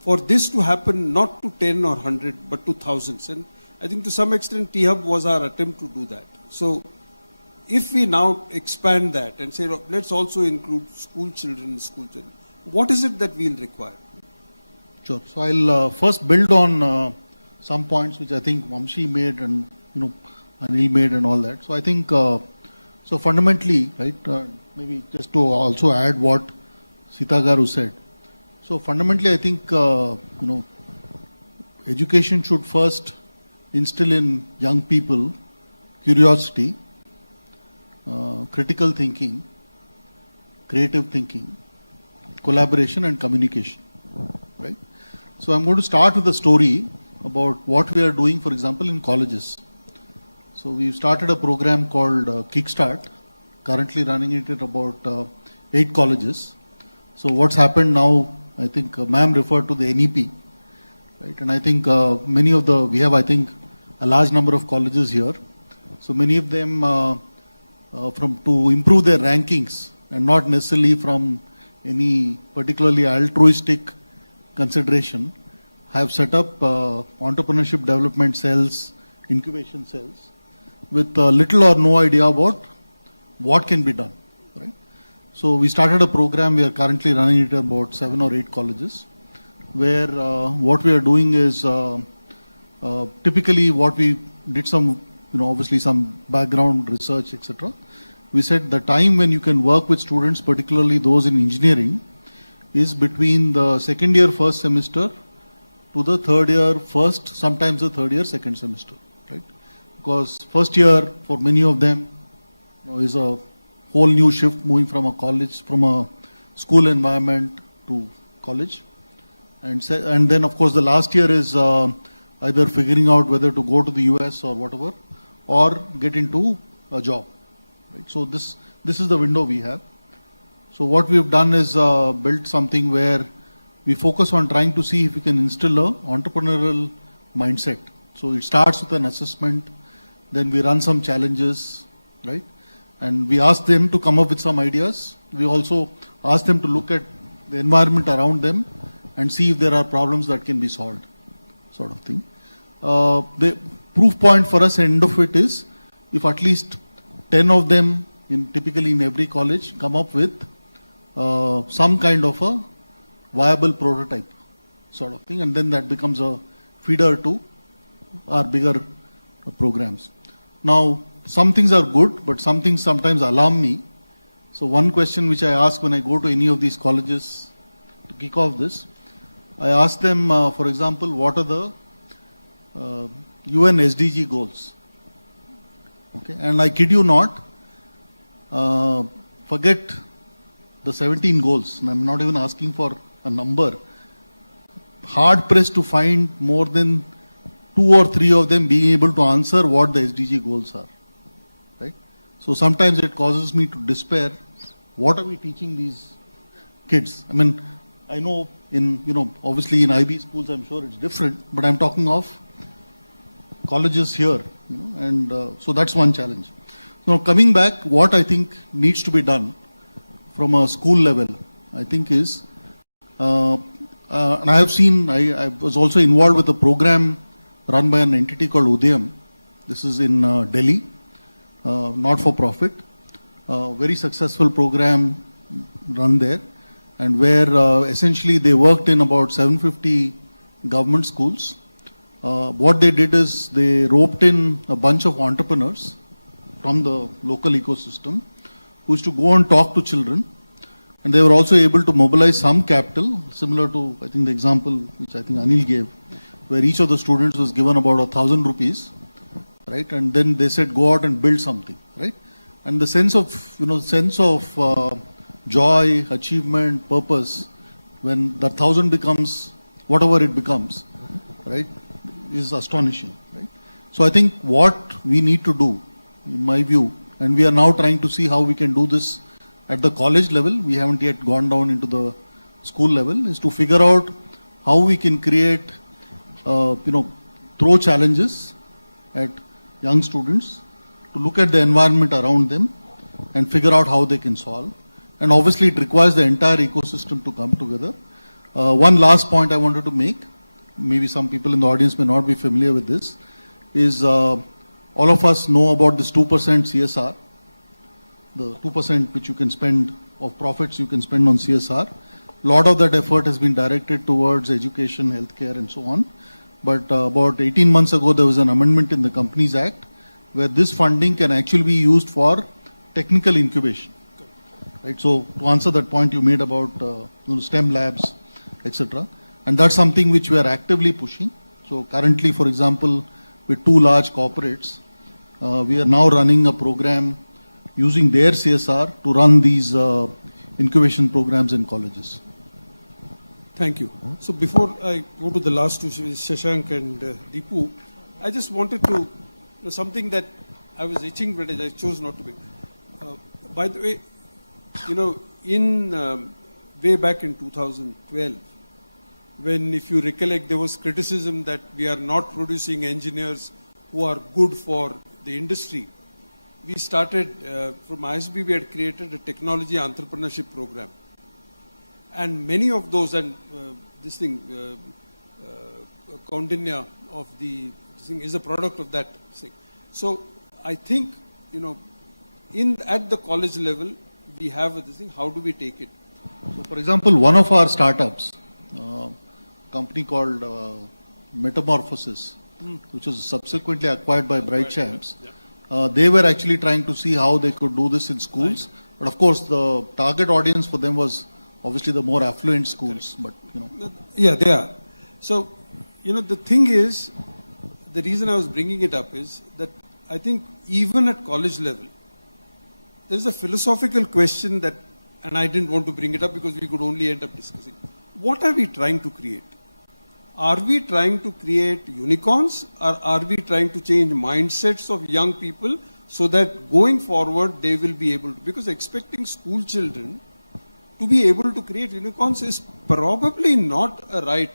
for this to happen, not to 10 or 100, but to thousands? And I think to some extent, T-Hub was our attempt to do that. So if we now expand that and say, let's also include school children, what is it that we'll require? Sure. So I'll first build on some points which I think Vamshi made and Anil made and all that. So I think so fundamentally, right? Maybe just to also add what Sita Garu said. So fundamentally, I think education should first instill in young people curiosity, critical thinking, creative thinking, collaboration and communication, right? So I'm going to start with a story about what we are doing, for example, in colleges. So we've started a program called Kickstart, currently running it at about 8 colleges. So what's happened now, I think ma'am referred to the NEP, right? And I think we have, I think, a large number of colleges here. So many of them to improve their rankings and not necessarily from any particularly altruistic consideration, have set up entrepreneurship development cells, incubation cells, with little or no idea about what can be done, right? So we started a program, we are currently running it at about 7 or 8 colleges, where what we are doing is typically what we did some, obviously some background research, etc. We said the time when you can work with students, particularly those in engineering, is between the second year first semester to the third year first, sometimes the third year second semester, right? Because first year for many of them is a whole new shift, moving from a school environment to college, and then of course the last year is either figuring out whether to go to the US or whatever, or get into a job, right? So this is the window we have. So what we've done is built something where we focus on trying to see if we can instill an entrepreneurial mindset. So it starts with an assessment, then we run some challenges, right? And we ask them to come up with some ideas. We also ask them to look at the environment around them and see if there are problems that can be solved, sort of thing. The proof point for us, end of it, is if at least 10 of them, typically in every college, come up with some kind of a viable prototype, sort of thing, and then that becomes a feeder to our bigger programs. Now, some things are good, but some things sometimes alarm me. So one question which I ask when I go to any of these colleges to kick off this, I ask them, for example, what are the UN SDG goals? Okay, and I kid you not, forget the 17 goals, and I'm not even asking for a number. Hard pressed to find more than 2 or 3 of them being able to answer what the SDG goals are, right? So sometimes it causes me to despair. What are we teaching these kids? I mean, I know obviously in IB schools, I'm sure it's different, but I'm talking of colleges here, and so that's one challenge. Now coming back, what I think needs to be done from a school level, I think is, and I have seen, I was also involved with a program run by an entity called Udayam. This is in Delhi, not for profit. Very successful program run there, and where essentially they worked in about 750 government schools. What they did is they roped in a bunch of entrepreneurs from the local ecosystem who used to go and talk to children, and they were also able to mobilize some capital, similar to, I think, the example which I think Anil gave, where each of the students was given about 1,000 rupees, right? And then they said, go out and build something, right? And the sense of joy, achievement, purpose, when that 1,000 becomes whatever it becomes, right, is astonishing, right? So I think what we need to do, in my view, and we are now trying to see how we can do this at the college level, we haven't yet gone down into the school level, is to figure out how we can create, throw challenges at young students to look at the environment around them and figure out how they can solve. And obviously it requires the entire ecosystem to come together. One last point I wanted to make, maybe some people in the audience may not be familiar with this, is all of us know about this 2% CSR, the 2% which you can spend of profits you can spend on CSR. A lot of that effort has been directed towards education, healthcare and so on. But about 18 months ago, there was an amendment in the Companies Act where this funding can actually be used for technical incubation. Right? So to answer that point you made about STEM labs, etc. And that's something which we are actively pushing. So currently, for example, with 2 large corporates, we are now running a program using their CSR to run these incubation programs in colleges. Thank you. So before I go to the last two, Shashank and Deepu, I just wanted to, something that I was itching, but I chose not to be. By the way, in way back in 2012, when, if you recollect, there was criticism that we are not producing engineers who are good for the industry, we started, from ISB, we had created a technology entrepreneurship program. And many of those, and Kaundinya of the thing is a product of that thing. So I think, at the college level, we have this thing, how do we take it? So for example, one of our startups, a company called Metamorphosis, which was subsequently acquired by Bright Champs, they were actually trying to see how they could do this in schools. But of course, the target audience for them was obviously the more affluent schools, but Yeah, they are. So, the thing is, the reason I was bringing it up is that I think even at college level, there's a philosophical question that, and I didn't want to bring it up because we could only end up discussing. What are we trying to create? Are we trying to create unicorns, or are we trying to change mindsets of young people so that going forward they will be able to, because expecting school children to be able to create unicorns is probably not a right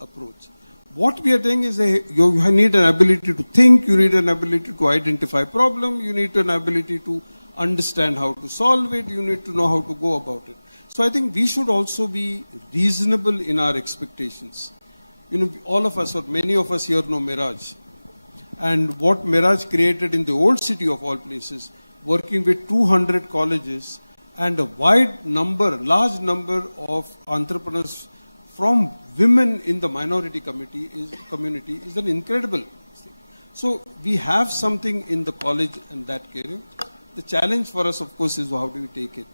approach. What we are saying is you need an ability to think, you need an ability to identify problem, you need an ability to understand how to solve it, you need to know how to go about it. So I think we should also be reasonable in our expectations. All of us, or many of us here know Mirage. And what Mirage created in the old city of all places, working with 200 colleges, and a large number of entrepreneurs from women in the minority community is an incredible thing. So we have something in the college and that career. The challenge for us, of course, is how do we take it?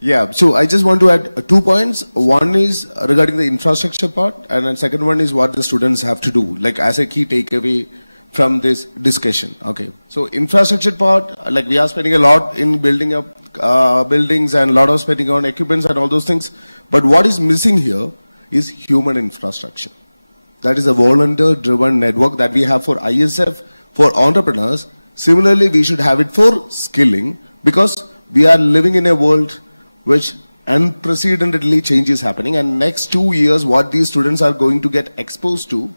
Yeah, so I just want to add 2 points. One is regarding the infrastructure part, and then second one is what the students have to do, like as a key takeaway from this discussion. Okay, so infrastructure part, like we are spending a lot in building up buildings and a lot of spending on equipments and all those things. But what is missing here is human infrastructure. That is a volunteer-driven network that we have for ISF, for entrepreneurs. Similarly, we should have it for skilling, because we are living in a world which unprecedentedly change is happening, and next 2 years what these students are going to get exposed to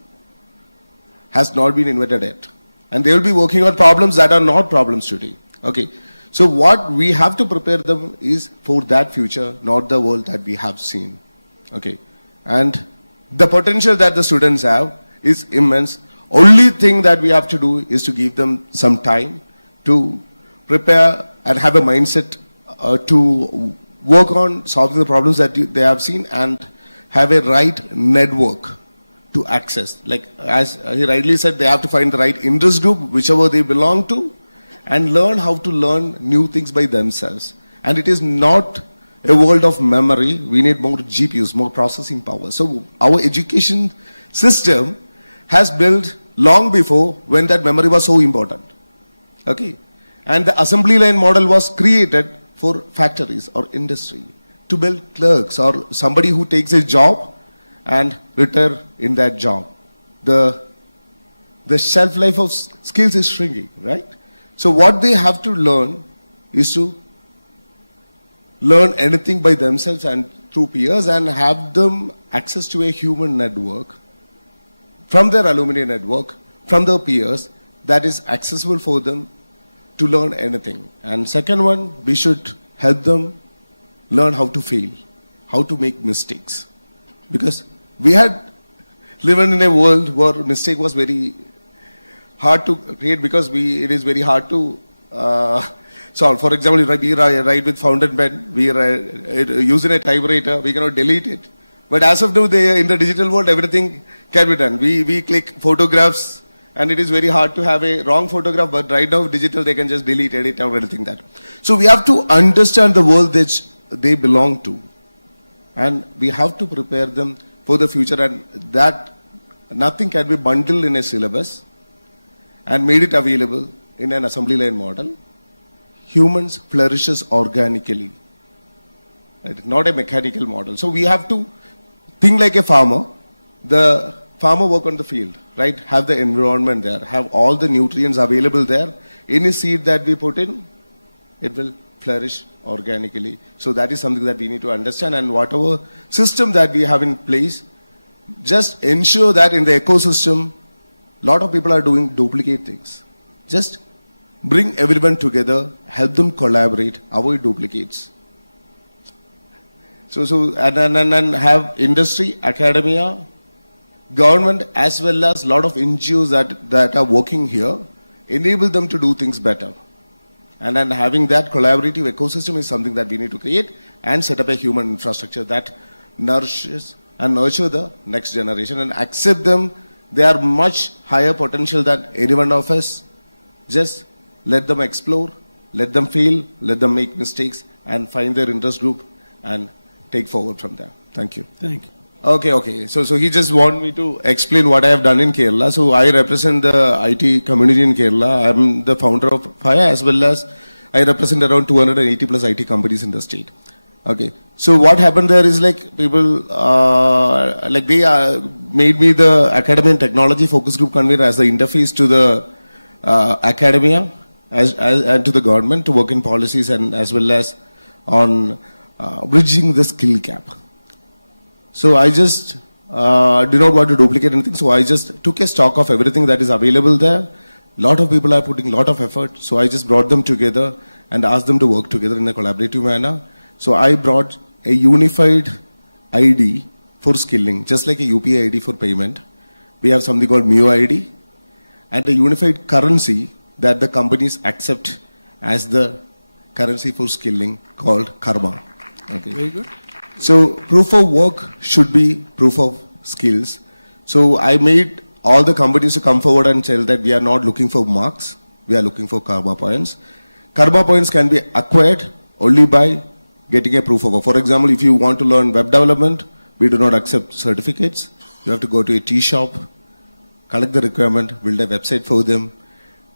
has not been invented yet. And they will be working on problems that are not problems today. Okay. So what we have to prepare them is for that future, not the world that we have seen. Okay. And the potential that the students have is immense. Only thing that we have to do is to give them some time to prepare and have a mindset to work on solving the problems that they have seen, and have a right network to access. Like as he rightly said, they have to find the right interest group, whichever they belong to, and learn how to learn new things by themselves. And it is not a world of memory. We need more GPUs, more processing power. So our education system has built long before when that memory was so important. Okay. And the assembly line model was created for factories or industry to build clerks or somebody who takes a job and retire in that job. The shelf life of skills is shrinking, right? So what they have to learn is to learn anything by themselves and through peers, and have them access to a human network from their alumni network, from their peers, that is accessible for them to learn anything. And second one, we should help them learn how to fail, how to make mistakes. Because we had lived in a world where mistake was very hard to create, because it is very hard to solve. For example, we write with fountain pen, we use in a typewriter, we cannot delete it. But as of now, in the digital world, everything can be done. We click photographs, and it is very hard to have a wrong photograph, but right now, digital, they can just delete, edit, or anything that. So we have to understand the world that they belong to. And we have to prepare them for the future, and that nothing can be bundled in a syllabus and made it available in an assembly line model. Humans flourishes organically, right? Not a mechanical model. So we have to think like a farmer. The farmer work on the field, right? Have the environment there, have all the nutrients available there. Any seed that we put in, it will flourish organically. So that is something that we need to understand, and whatever system that we have in place, just ensure that in the ecosystem, a lot of people are doing duplicate things. Just bring everyone together, help them collaborate, avoid duplicates. And have industry, academia, government, as well as a lot of NGOs that are working here, enable them to do things better. And then having that collaborative ecosystem is something that we need to create and set up a human infrastructure that nourishes and nurture the next generation and accept them. They are much higher potential than any one of us. Just let them explore, let them fail, let them make mistakes and find their interest group and take forward from there. Thank you. Thank you. Okay. So he just want me to explain what I have done in Kerala. So I represent the IT community in Kerala. I'm the founder of Fire, as well as I represent around 280 plus IT companies in the state. Okay. So what happened there is like people, they made me the academy and technology focus group convener as the interface to the academia and to the government to work in policies and as well as on bridging the skill gap. So I just did not want to duplicate anything. So I just took a stock of everything that is available there. A lot of people are putting a lot of effort. So I just brought them together and asked them to work together in a collaborative manner. So I brought a unified ID for skilling, just like a UPI ID for payment. We have something called MUID and a unified currency that the companies accept as the currency for skilling called karma. Okay. Very good. So proof of work should be proof of skills. So I made all the companies to come forward and tell that we are not looking for marks, we are looking for karma points. Karma points can be acquired only by getting a proof of work. For example, if you want to learn web development, we do not accept certificates. You have to go to a tea shop, collect the requirement, build a website for them,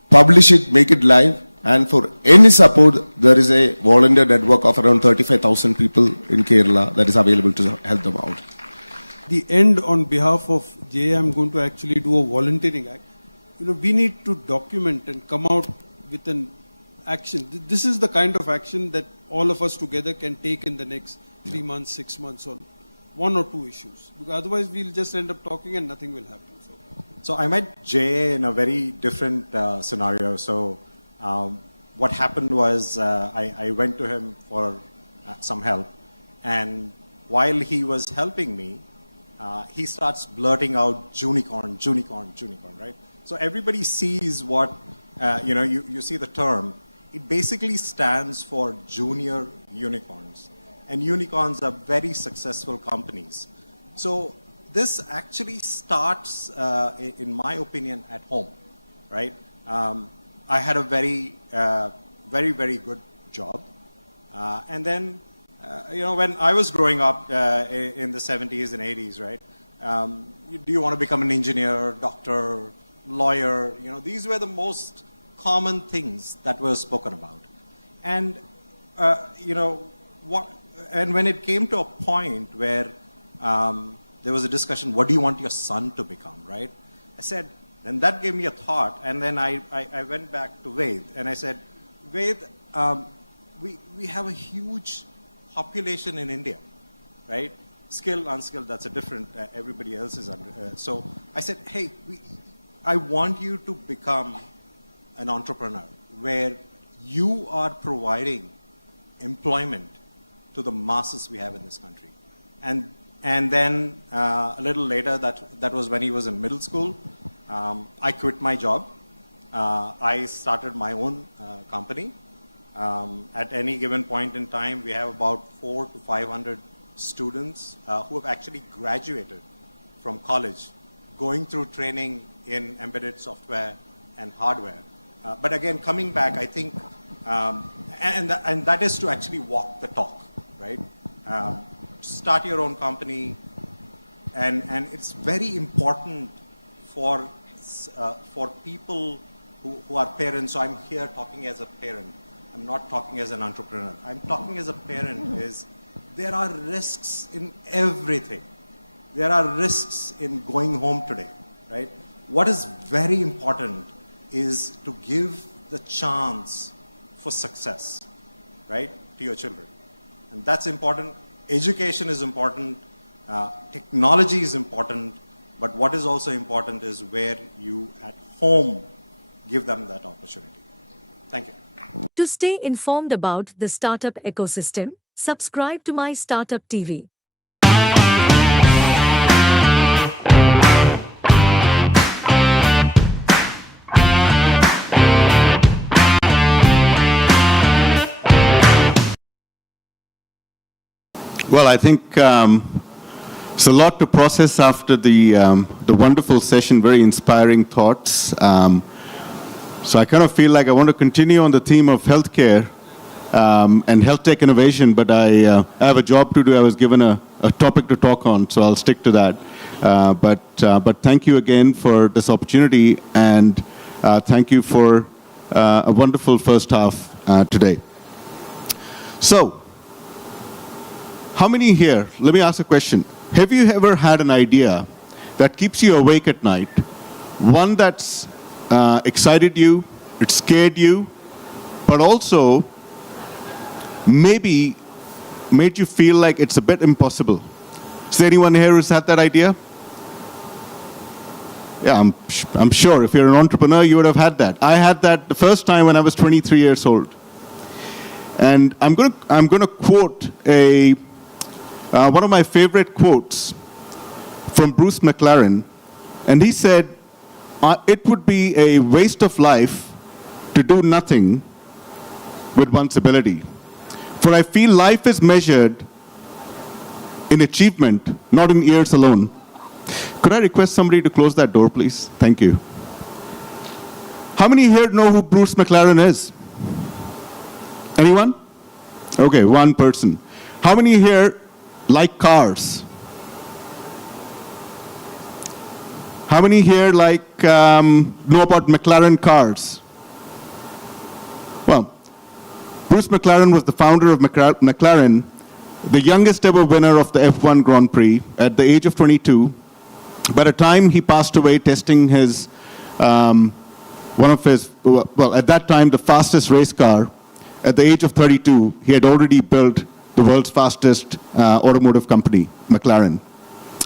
publish it, make it live. And for any support, there is a volunteer network of around 35,000 people in Kerala that is available to help them out. The end, on behalf of JA, I'm going to actually do a volunteering act. We need to document and come out with an action. This is the kind of action that all of us together can take in the next 3 months, 6 months on 1 or 2 issues. Because otherwise, we'll just end up talking and nothing will happen. So I met JA in a very different scenario. So what happened was I went to him for some help, and while he was helping me, he starts blurting out Junicorn, right? So everybody sees what, you see the term. It basically stands for junior unicorns, and unicorns are very successful companies. So this actually starts, in my opinion, at home, right? I had a very, very good job. And then, when I was growing up in the 70s and 80s, right? Do you want to become an engineer, doctor, lawyer? These were the most common things that were spoken about. And, and when it came to a point where there was a discussion, what do you want your son to become, right? I said, then that gave me a thought, and then I went back to Ved, and I said, Ved, we have a huge population in India, right? Skilled, unskilled, that's a different, everybody else is under. So I said, hey, I want you to become an entrepreneur where you are providing employment to the masses we have in this country. And then a little later, that was when he was in middle school, I quit my job. I started my own company. At any given point in time, we have about 400 to 500 students who have actually graduated from college, going through training in embedded software and hardware. But again, coming back, I think, and that is to actually walk the talk, right? Start your own company, And it's very important for people who are parents. So I'm here talking as a parent. I'm not talking as an entrepreneur. I'm talking as a parent. There are risks in everything. There are risks in going home today, right? What is very important is to give the chance for success, right, to your children. And that's important. Education is important. Technology is important. But what is also important is where you at home give them that opportunity. Thank you. To stay informed about the startup ecosystem, subscribe to MyStartupTV. Well, I think it's a lot to process after the wonderful session, very inspiring thoughts. So I kind of feel like I want to continue on the theme of healthcare and health tech innovation, but I have a job to do. I was given a topic to talk on, so I'll stick to that. But thank you again for this opportunity, and thank you for a wonderful first half today. So, how many here, let me ask a question. Have you ever had an idea that keeps you awake at night? One that's excited you, it scared you, but also maybe made you feel like it's a bit impossible. Is there anyone here who's had that idea? Yeah, I'm sure if you're an entrepreneur, you would have had that. I had that the first time when I was 23 years old. And I'm going to quote one of my favorite quotes from Bruce McLaren, and he said, it would be a waste of life to do nothing with one's ability. For I feel life is measured in achievement, not in years alone. Could I request somebody to close that door, please? Thank you. How many here know who Bruce McLaren is? Anyone? Okay, one person. How many here like cars? How many here know about McLaren cars? Well, Bruce McLaren was the founder of McLaren, the youngest ever winner of the F1 Grand Prix at the age of 22. By the time he passed away testing his, at that time, the fastest race car, at the age of 32, he had already built the world's fastest automotive company, McLaren.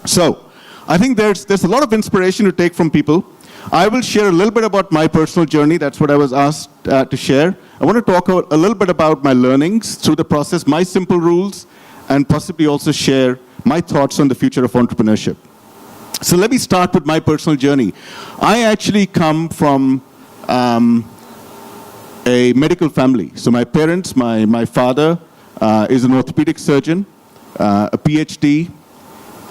So, I think there's a lot of inspiration to take from people. I will share a little bit about my personal journey. That's what I was asked to share. I want to talk a little bit about my learnings through the process, my simple rules, and possibly also share my thoughts on the future of entrepreneurship. So let me start with my personal journey. I actually come from a medical family. So my parents, my father is an orthopedic surgeon, a PhD,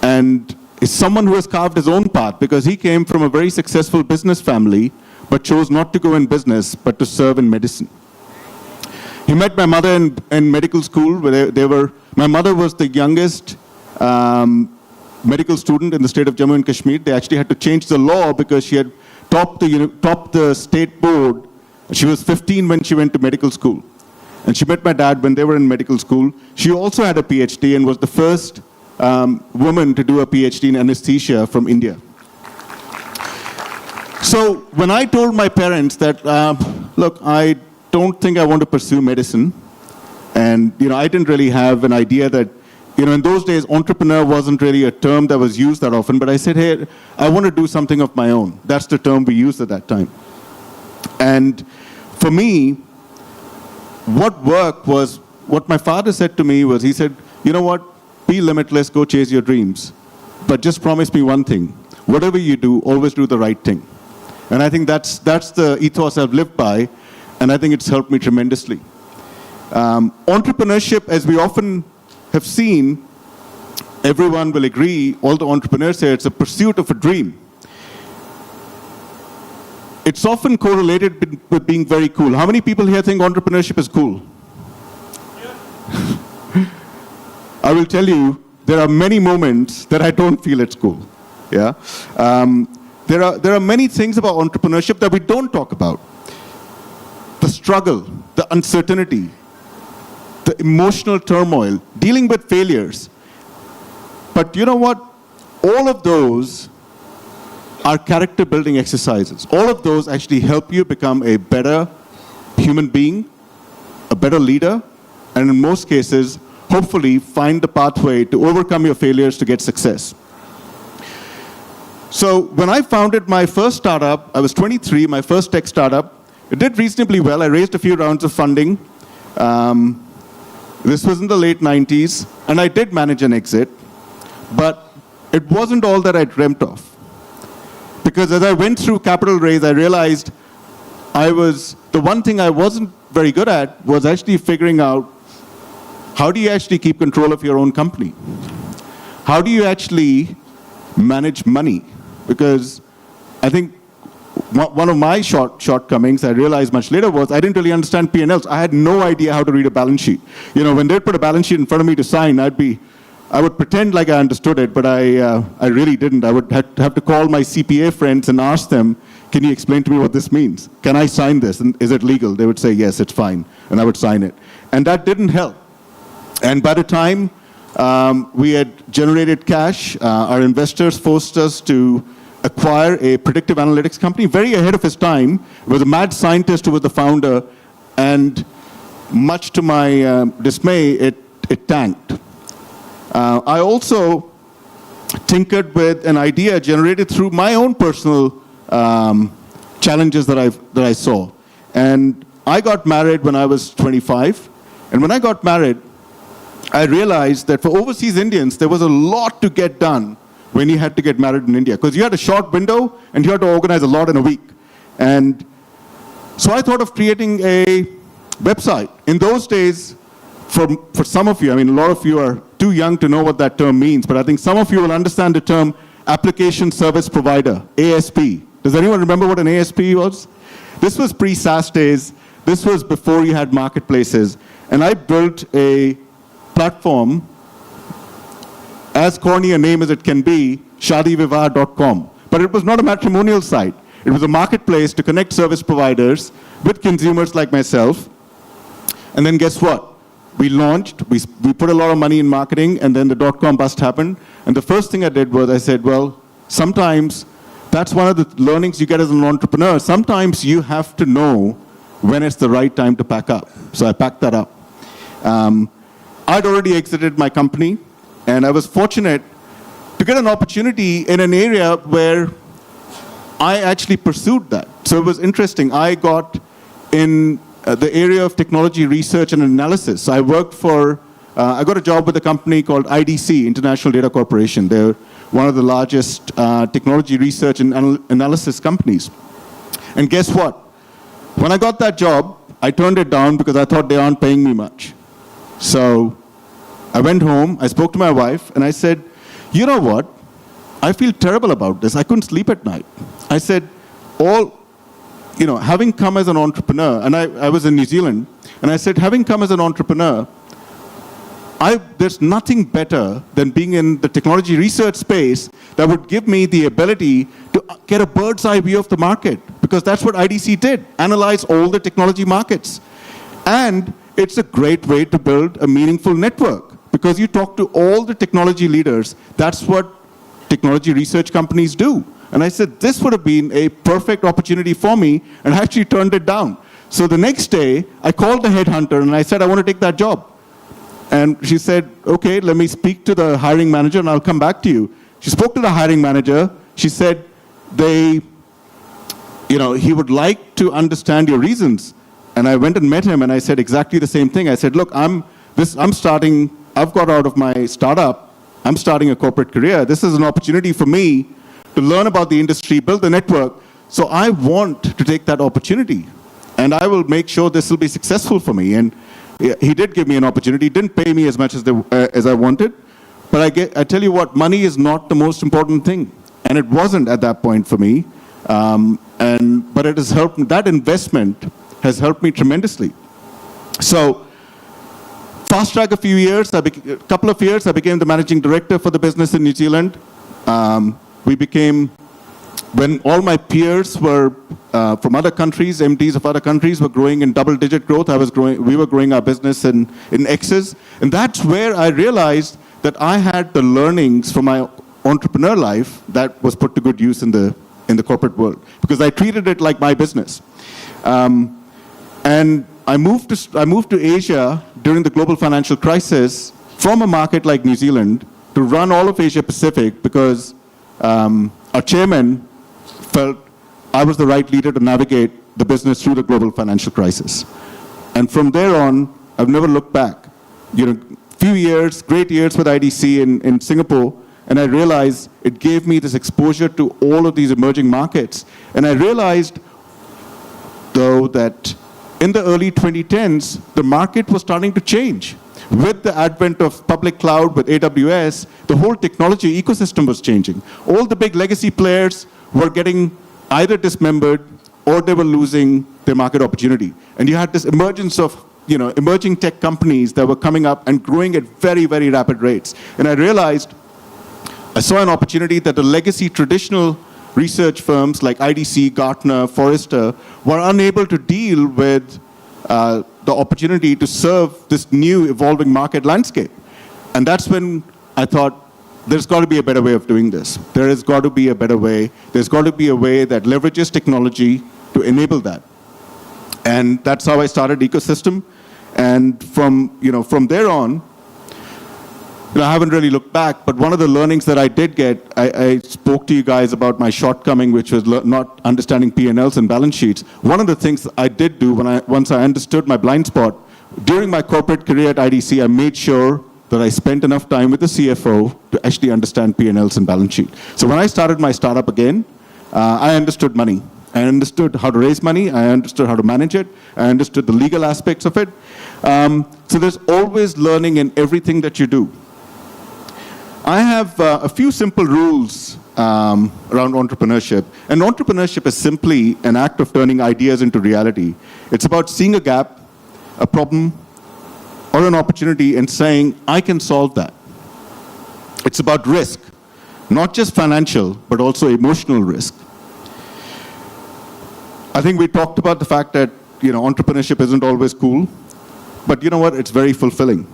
and is someone who has carved his own path because he came from a very successful business family, but chose not to go in business, but to serve in medicine. He met my mother in medical school, where my mother was the youngest medical student in the state of Jammu and Kashmir. They actually had to change the law because she had topped the state board. She was 15 when she went to medical school. And she met my dad when they were in medical school. She also had a PhD and was the first woman to do a PhD in anesthesia from India. So when I told my parents that, look, I don't think I want to pursue medicine, and I didn't really have an idea that, in those days, entrepreneur wasn't really a term that was used that often, but I said, hey, I want to do something of my own. That's the term we used at that time. And for me, what worked was, what my father said to me was, he said, you know what, be limitless, go chase your dreams. But just promise me one thing, whatever you do, always do the right thing. And I think that's the ethos I've lived by, and I think it's helped me tremendously. Entrepreneurship, as we often have seen, everyone will agree, all the entrepreneurs say it's a pursuit of a dream. It's often correlated with being very cool. How many people here think entrepreneurship is cool? I will tell you, there are many moments that I don't feel at school. Yeah. There are many things about entrepreneurship that we don't talk about. The struggle, the uncertainty, the emotional turmoil, dealing with failures. But you know what? All of those are character building exercises. All of those actually help you become a better human being, a better leader, and in most cases, hopefully find the pathway to overcome your failures to get success. So when I founded my first startup, I was 23, my first tech startup. It did reasonably well. I raised a few rounds of funding. This was in the late 90s, and I did manage an exit, but it wasn't all that I dreamt of. Because as I went through capital raise, I realized the one thing I wasn't very good at was actually figuring out how do you actually keep control of your own company? How do you actually manage money? Because I think one of my shortcomings I realized much later was I didn't really understand P&Ls. I had no idea how to read a balance sheet. You know, when they put a balance sheet in front of me to sign, I would pretend like I understood it, but I really didn't. I would have to call my CPA friends and ask them, can you explain to me what this means? Can I sign this? And is it legal? They would say, yes, it's fine. And I would sign it. And that didn't help. And by the time we had generated cash, our investors forced us to acquire a predictive analytics company very ahead of his time. It was a mad scientist who was the founder, and much to my dismay, it tanked. I also tinkered with an idea generated through my own personal challenges that I saw. And I got married when I was 25. And when I got married, I realized that for overseas Indians, there was a lot to get done when you had to get married in India. Because you had a short window, and you had to organize a lot in a week. And so I thought of creating a website. In those days, for some of you, I mean, a lot of you are too young to know what that term means, but I think some of you will understand the term application service provider, ASP. Does anyone remember what an ASP was? This was pre-SaaS days. This was before you had marketplaces. And I built a platform, as corny a name as it can be, shadivivah.com. But it was not a matrimonial site. It was a marketplace to connect service providers with consumers like myself. And then guess what? We launched, we put a lot of money in marketing, and then the dot-com bust happened. And the first thing I did was I said, well, sometimes that's one of the learnings you get as an entrepreneur. Sometimes you have to know when it's the right time to pack up. So I packed that up. I'd already exited my company, and I was fortunate to get an opportunity in an area where I actually pursued that. So it was interesting. I got in the area of technology research and analysis. So I worked I got a job with a company called IDC, International Data Corporation. They're one of the largest technology research and analysis companies. And guess what? When I got that job, I turned it down because I thought they aren't paying me much. So I went home, I spoke to my wife, and I said, you know what? I feel terrible about this. I couldn't sleep at night. I said, having come as an entrepreneur, and I was in New Zealand, and I said, having come as an entrepreneur, there's nothing better than being in the technology research space that would give me the ability to get a bird's eye view of the market, because that's what IDC did, analyze all the technology markets. And it's a great way to build a meaningful network, because you talk to all the technology leaders. That's what technology research companies do. And I said, this would have been a perfect opportunity for me, and I actually turned it down. So the next day, I called the headhunter, and I said, I want to take that job. And she said, okay, let me speak to the hiring manager, and I'll come back to you. She spoke to the hiring manager. She said, he would like to understand your reasons. And I went and met him, and I said exactly the same thing. I said, look, I've got out of my startup. I'm starting a corporate career. This is an opportunity for me to learn about the industry, build the network. So I want to take that opportunity, and I will make sure this will be successful for me. And he did give me an opportunity. He didn't pay me as much as I wanted, but I tell you what, money is not the most important thing, and it wasn't at that point for me. But it has helped. That investment has helped me tremendously. So Fast track a couple of years, I became the managing director for the business in New Zealand. When all my peers were from other countries, MDs of other countries were growing in double-digit growth, we were growing our business in X's. And that's where I realized that I had the learnings from my entrepreneur life that was put to good use in the corporate world, because I treated it like my business. And I moved to Asia during the global financial crisis from a market like New Zealand to run all of Asia Pacific, because our chairman felt I was the right leader to navigate the business through the global financial crisis. And from there on, I've never looked back. Few years, great years with IDC in Singapore, and I realized it gave me this exposure to all of these emerging markets. And I realized, though, that in the early 2010s, the market was starting to change. With the advent of public cloud, with AWS, the whole technology ecosystem was changing. All the big legacy players were getting either dismembered or they were losing their market opportunity. And you had this emergence of emerging tech companies that were coming up and growing at very, very rapid rates. And I saw an opportunity that the legacy traditional research firms like IDC, Gartner, Forrester were unable to deal with the opportunity to serve this new evolving market landscape. And that's when I thought, there's got to be a better way of doing this. There has got to be a better way. There's got to be a way that leverages technology to enable that. And that's how I started Ecosystem. And from there on, I haven't really looked back, but one of the learnings that I did get, I spoke to you guys about my shortcoming, which was not understanding P&Ls and balance sheets. One of the things I did do once I understood my blind spot, during my corporate career at IDC, I made sure that I spent enough time with the CFO to actually understand P&Ls and balance sheet. So when I started my startup again, I understood money. I understood how to raise money. I understood how to manage it. I understood the legal aspects of it. So there's always learning in everything that you do. I have a few simple rules around entrepreneurship. And entrepreneurship is simply an act of turning ideas into reality. It's about seeing a gap, a problem, or an opportunity and saying, I can solve that. It's about risk, not just financial, but also emotional risk. I think we talked about the fact that entrepreneurship isn't always cool, but you know what? It's very fulfilling.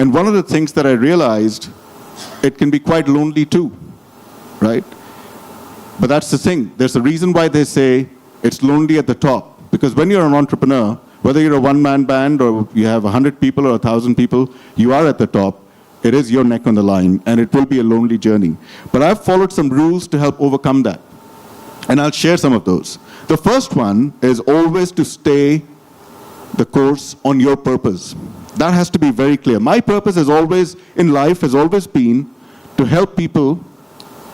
And one of the things that I realized, it can be quite lonely too, right? But that's the thing. There's a reason why they say it's lonely at the top. Because when you're an entrepreneur, whether you're a one-man band or you have 100 people or 1,000 people, you are at the top. It is your neck on the line, and it will be a lonely journey. But I've followed some rules to help overcome that. And I'll share some of those. The first one is always to stay the course on your purpose. That has to be very clear. My purpose in life has always been to help people,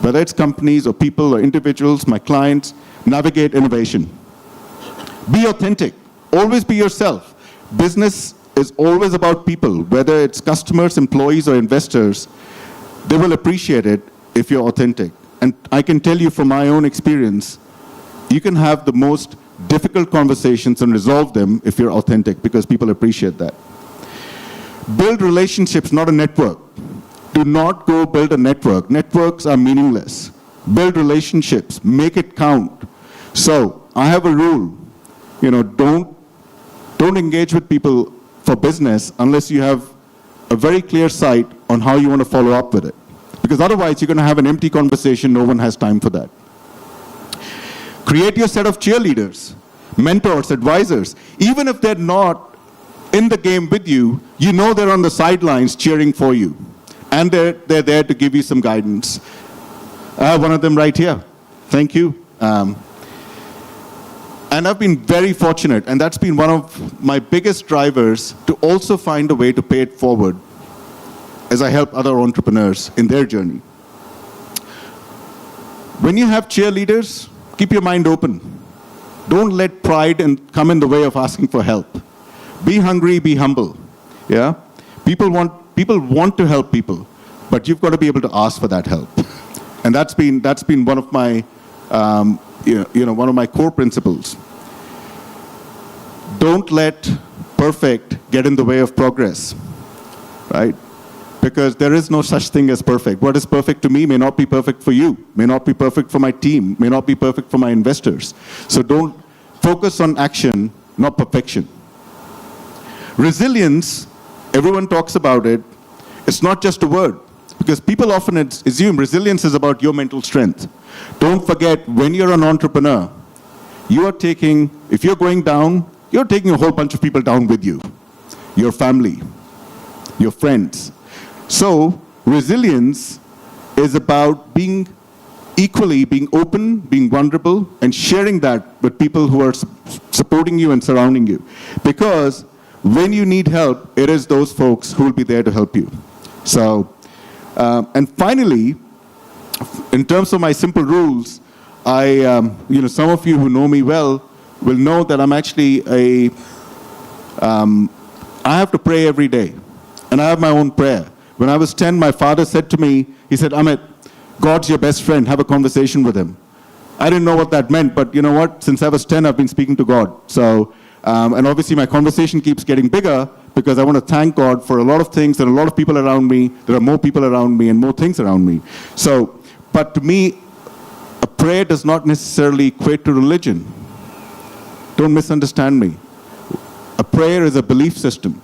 whether it's companies or people or individuals, my clients, navigate innovation. Be authentic. Always be yourself. Business is always about people, whether it's customers, employees, or investors. They will appreciate it if you're authentic. And I can tell you from my own experience, you can have the most difficult conversations and resolve them if you're authentic, because people appreciate that. Build relationships, not a network. Do not go build a network. Networks are meaningless. Build relationships. Make it count. So I have a rule. Don't engage with people for business unless you have a very clear sight on how you want to follow up with it. Because otherwise you're going to have an empty conversation. No one has time for that. Create your set of cheerleaders, mentors, advisors. Even if they're not in the game with you, you know they're on the sidelines cheering for you. And they're there to give you some guidance. I have one of them right here. Thank you. And I've been very fortunate, and that's been one of my biggest drivers to also find a way to pay it forward as I help other entrepreneurs in their journey. When you have cheerleaders, keep your mind open. Don't let pride come in the way of asking for help. Be hungry, be humble. Yeah? People want to help people, but you've got to be able to ask for that help. And that's been one of my one of my core principles. Don't let perfect get in the way of progress, right? Because there is no such thing as perfect. What is perfect to me may not be perfect for you, may not be perfect for my team, may not be perfect for my investors. So don't focus on action, not perfection. Resilience, everyone talks about it. It's not just a word, because people often assume resilience is about your mental strength. Don't forget, when you're an entrepreneur, you are taking, if you're going down, you're taking a whole bunch of people down with you. Your family, your friends. So, resilience is about being open, being vulnerable, and sharing that with people who are supporting you and surrounding you. Because when you need help, it is those folks who will be there to help you. So, and finally, in terms of my simple rules, some of you who know me well will know that I'm actually I have to pray every day. And I have my own prayer. When I was 10, my father said to me, he said, Amit, God's your best friend, have a conversation with him. I didn't know what that meant, but you know what? Since I was 10, I've been speaking to God. So, and obviously my conversation keeps getting bigger because I want to thank God for a lot of things and a lot of people around me. There are more people around me and more things around me. So, but to me, a prayer does not necessarily equate to religion. Don't misunderstand me. A prayer is a belief system.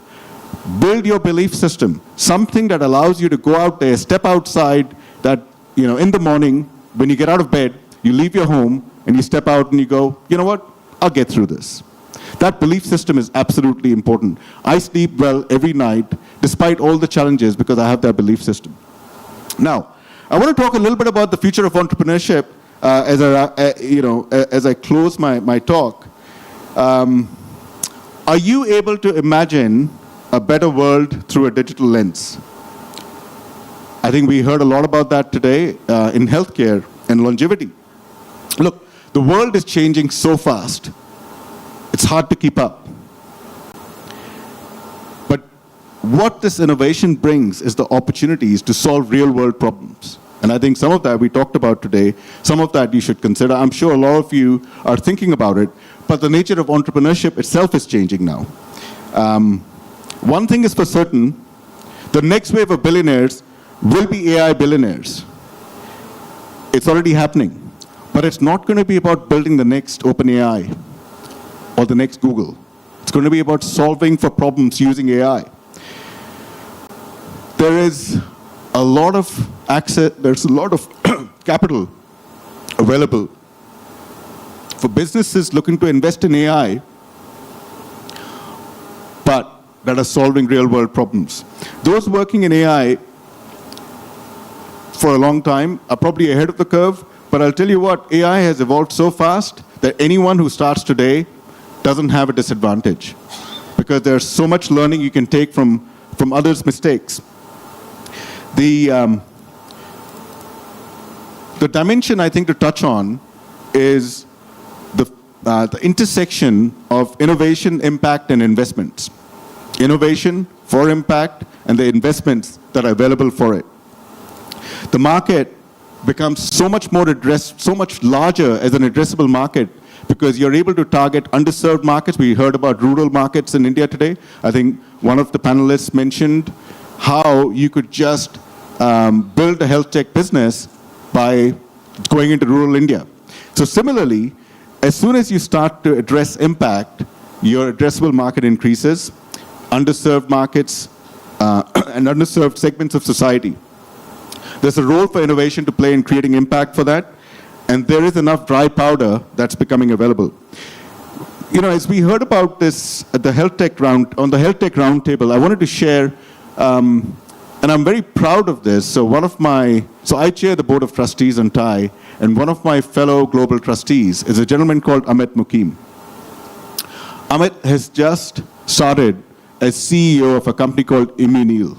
Build your belief system, something that allows you to go out there, step outside, that, in the morning, when you get out of bed, you leave your home, and you step out and you go, you know what, I'll get through this. That belief system is absolutely important. I sleep well every night, despite all the challenges, because I have that belief system. Now, I want to talk a little bit about the future of entrepreneurship as I close my talk. Are you able to imagine a better world through a digital lens? I think we heard a lot about that today in healthcare and longevity. Look, the world is changing so fast. It's hard to keep up. But what this innovation brings is the opportunities to solve real-world problems. And I think some of that we talked about today, some of that you should consider. I'm sure a lot of you are thinking about it, but the nature of entrepreneurship itself is changing now. One thing is for certain, the next wave of billionaires will be AI billionaires. It's already happening. But it's not going to be about building the next OpenAI or the next Google. It's going to be about solving for problems using AI. There is a lot of access, there's a lot of capital available for businesses looking to invest in AI, but that are solving real-world problems. Those working in AI for a long time are probably ahead of the curve, but I'll tell you what, AI has evolved so fast that anyone who starts today doesn't have a disadvantage, because there's so much learning you can take from others' mistakes. The dimension I think to touch on is the intersection of innovation, impact, and investments. Innovation for impact and the investments that are available for it. The market becomes so much more so much larger as an addressable market because you're able to target underserved markets. We heard about rural markets in India today. I think one of the panelists mentioned how you could just build a health tech business by going into rural India. So similarly, as soon as you start to address impact, your addressable market increases, underserved markets and underserved segments of society. There's a role for innovation to play in creating impact for that, and there is enough dry powder that's becoming available. As we heard about this at the health tech roundtable, I wanted to share, and I'm very proud of this. So I chair the board of trustees on TIE, and one of my fellow global trustees is a gentleman called Amit Mukim. Amit has just started as CEO of a company called Immunil.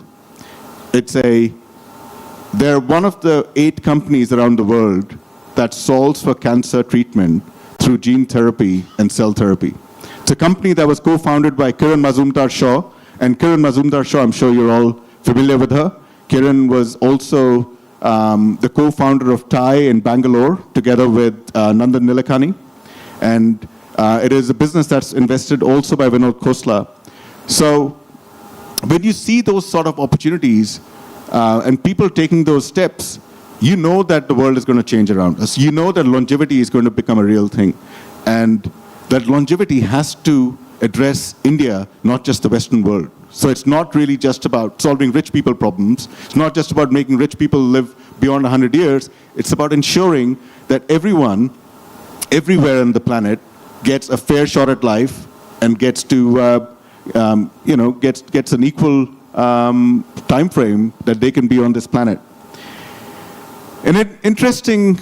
They're one of the 8 companies around the world that solves for cancer treatment through gene therapy and cell therapy. It's a company that was co-founded by Kiran Mazumdar-Shaw, and Kiran Mazumdar-Shaw, I'm sure you're all familiar with her. Kiran was also the co-founder of TIE in Bangalore, together with Nandan Nilekani. And it is a business that's invested also by Vinod Khosla. So when you see those sort of opportunities and people taking those steps, you know that the world is going to change around us. You know that longevity is going to become a real thing. And that longevity has to address India, not just the Western world. So it's not really just about solving rich people problems. It's not just about making rich people live beyond 100 years. It's about ensuring that everyone, everywhere on the planet, gets a fair shot at life and gets to, gets an equal time frame that they can be on this planet. An interesting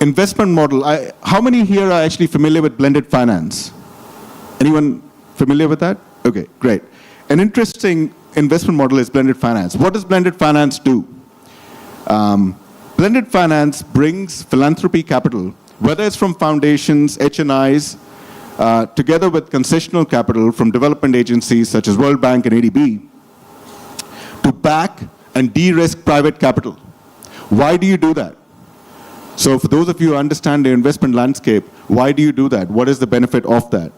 investment model. How many here are actually familiar with blended finance? Anyone familiar with that? Okay, great. An interesting investment model is blended finance. What does blended finance do? Blended finance brings philanthropy capital, whether it's from foundations, HNIs, together with concessional capital from development agencies such as World Bank and ADB, to back and de-risk private capital. Why do you do that? So for those of you who understand the investment landscape, why do you do that? What is the benefit of that?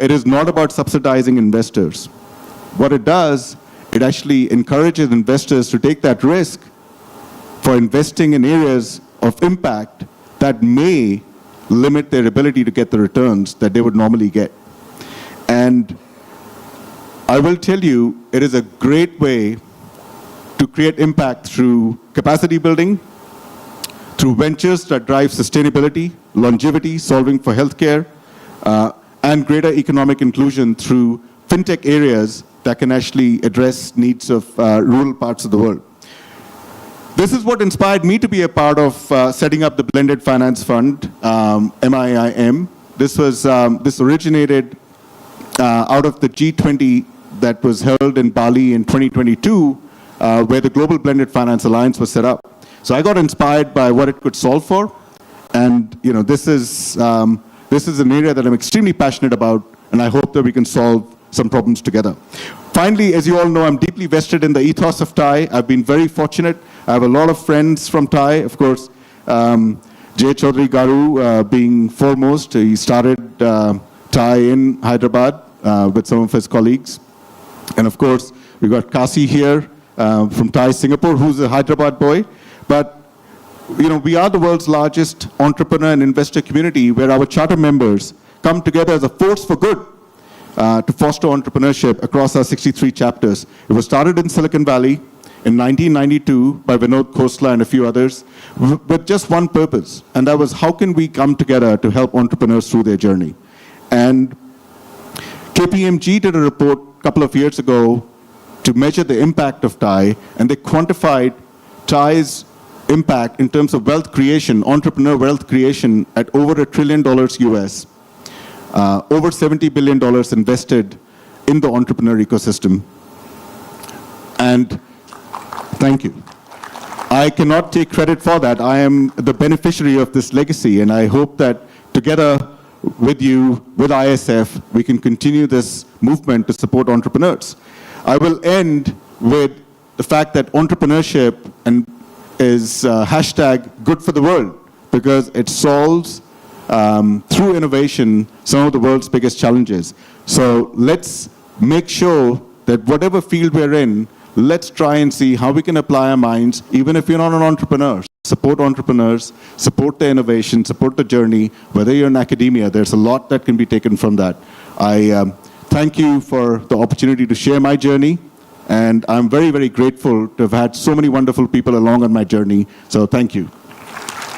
It is not about subsidizing investors. What it does, it actually encourages investors to take that risk for investing in areas of impact that may limit their ability to get the returns that they would normally get. And I will tell you, it is a great way to create impact through capacity building, through ventures that drive sustainability, longevity, solving for healthcare, and greater economic inclusion through fintech areas that can actually address needs of rural parts of the world. This is what inspired me to be a part of setting up the Blended Finance Fund, MIIM. This originated out of the G20 that was held in Bali in 2022, where the Global Blended Finance Alliance was set up. So I got inspired by what it could solve for, and this is an area that I'm extremely passionate about, and I hope that we can solve some problems together. Finally, as you all know, I'm deeply vested in the ethos of TIE. I've been very fortunate. I have a lot of friends from TIE, of course. Jay Chaudhary Garu being foremost. He started TIE in Hyderabad with some of his colleagues. And of course, we got Kasi here from TIE Singapore, who's a Hyderabad boy. But we are the world's largest entrepreneur and investor community, where our charter members come together as a force for good to foster entrepreneurship across our 63 chapters. It was started in Silicon Valley in 1992 by Vinod Khosla and a few others with just one purpose, and that was how can we come together to help entrepreneurs through their journey. And KPMG did a report a couple of years ago to measure the impact of TIE, and they quantified TIE's impact in terms of wealth creation, entrepreneur wealth creation, at over $1 trillion US, over $70 billion invested in the entrepreneur ecosystem. And thank you. I cannot take credit for that. I am the beneficiary of this legacy, and I hope that together with you, with ISF, we can continue this movement to support entrepreneurs. I will end with the fact that entrepreneurship is hashtag good for the world, because it solves through innovation some of the world's biggest challenges. So let's make sure that whatever field we're in, let's try and see how we can apply our minds, even if you're not an entrepreneur. Support entrepreneurs, support the innovation, support the journey. Whether you're in academia, there's a lot that can be taken from that. I thank you for the opportunity to share my journey. And I'm very, very grateful to have had so many wonderful people along on my journey. So thank you.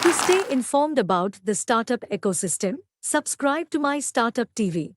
To stay informed about the startup ecosystem, subscribe to MyStartupTV.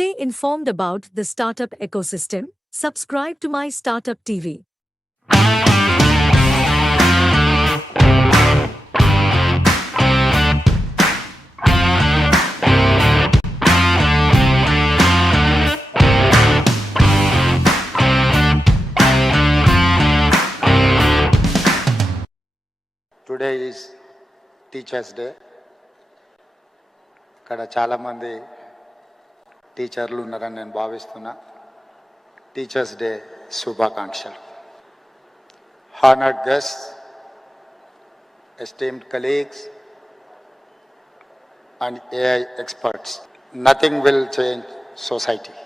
stay informed about the startup ecosystem, subscribe to MyStartupTV. Today is Teachers' Day. ఇక్కడ చాలామంది టీచర్లు ఉన్నారని నేను భావిస్తున్నా. Teachers day శుభాకాంక్షలు. Honored guests, esteemed colleagues, and AI experts. Nothing will change society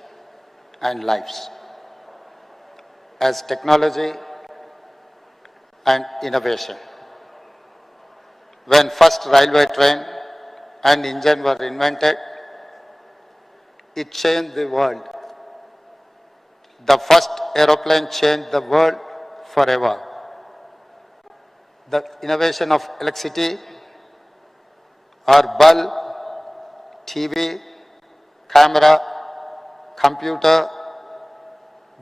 and lives as technology and innovation. When first railway train and engine were invented, it changed the world. The first aeroplane changed the world forever. The innovation of electricity or bulb, TV, camera, computer,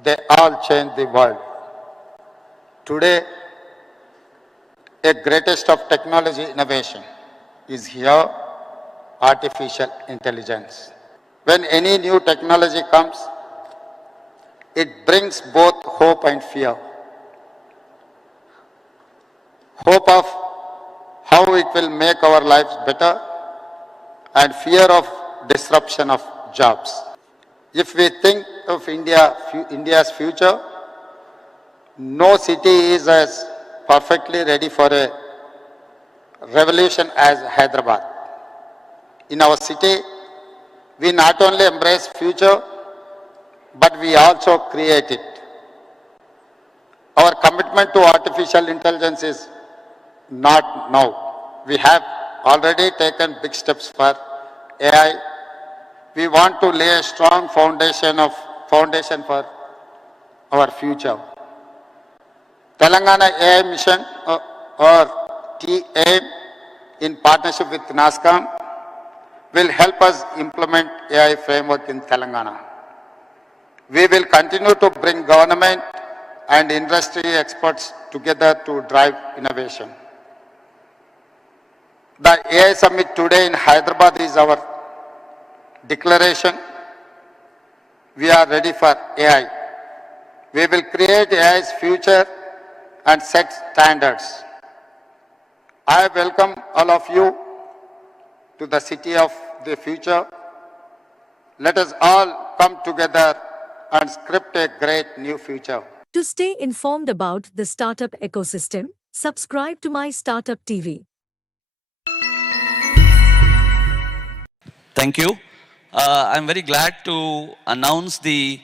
they all changed the world. Today, a greatest of technology innovation is here, artificial intelligence. When any new technology comes, it brings both hope and fear. Hope of how it will make our lives better and fear of disruption of jobs. If we think of India's future, no city is as perfectly ready for a revolution as Hyderabad. In our city, we not only embrace future, but we also create it. Our commitment to artificial intelligence is not now. We have already taken big steps for AI. We want to lay a strong foundation for our future. Telangana AI Mission or TAIM in partnership with NASCOM will help us implement AI framework in Telangana. We will continue to bring government and industry experts together to drive innovation. The AI Summit today in Hyderabad is our declaration. We are ready for AI. We will create AI's future and set standards. I welcome all of you to the city of the future. Let us all come together and script a great new future. To stay informed about the startup ecosystem, subscribe to MyStartupTV. Thank you. I'm very glad to announce the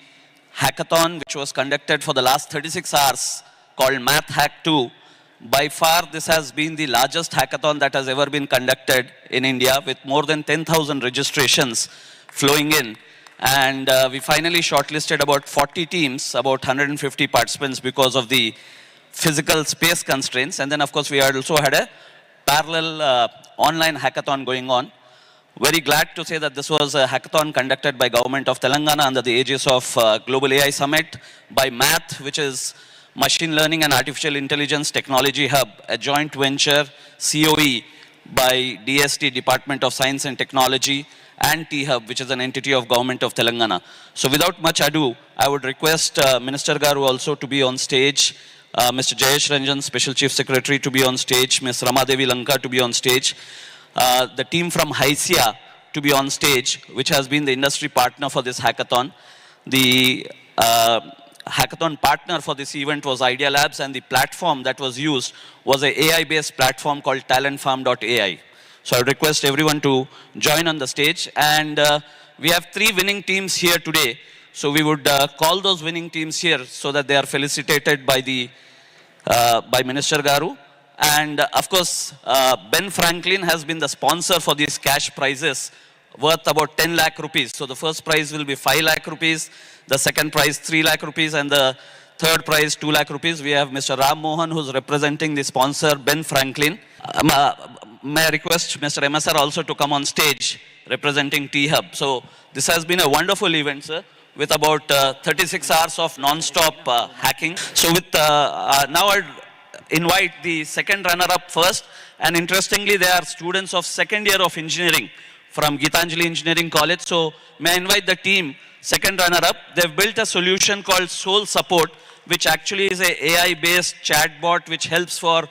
hackathon which was conducted for the last 36 hours called Math Hack 2. By far, this has been the largest hackathon that has ever been conducted in India with more than 10,000 registrations flowing in. And we finally shortlisted about 40 teams, about 150 participants because of the physical space constraints. And then, of course, we also had a parallel online hackathon going on. Very glad to say that this was a hackathon conducted by Government of Telangana under the aegis of Global AI Summit, by Math, which is Machine Learning and Artificial Intelligence Technology Hub, a joint venture COE by DST, Department of Science and Technology, and T-Hub, which is an entity of Government of Telangana. So without much ado, I would request Minister Garu also to be on stage, Mr. Jayesh Ranjan, Special Chief Secretary, to be on stage, Ms. Ramadevi Lanka to be on stage, the team from HYSIA to be on stage, which has been the industry partner for this hackathon. The hackathon partner for this event was Idea Labs, and the platform that was used was an AI-based platform called talentfarm.ai. So I would request everyone to join on the stage. And we have 3 winning teams here today. So we would call those winning teams here so that they are felicitated by Minister Garu. And of course, Ben Franklin has been the sponsor for these cash prizes worth about 10 lakh rupees. So the first prize will be 5 lakh rupees, the second prize 3 lakh rupees, and the third prize 2 lakh rupees. We have Mr. Ram Mohan, who's representing the sponsor, Ben Franklin. May I request Mr. MSR also to come on stage, representing T-Hub. So this has been a wonderful event, sir, with about 36 hours of non-stop hacking. So with now I'll invite the second runner-up first. And interestingly, they are students of second year of engineering from Gitanjali Engineering College. So may I invite the team, second runner-up. They've built a solution called Soul Support, which actually is a AI-based chatbot which helps for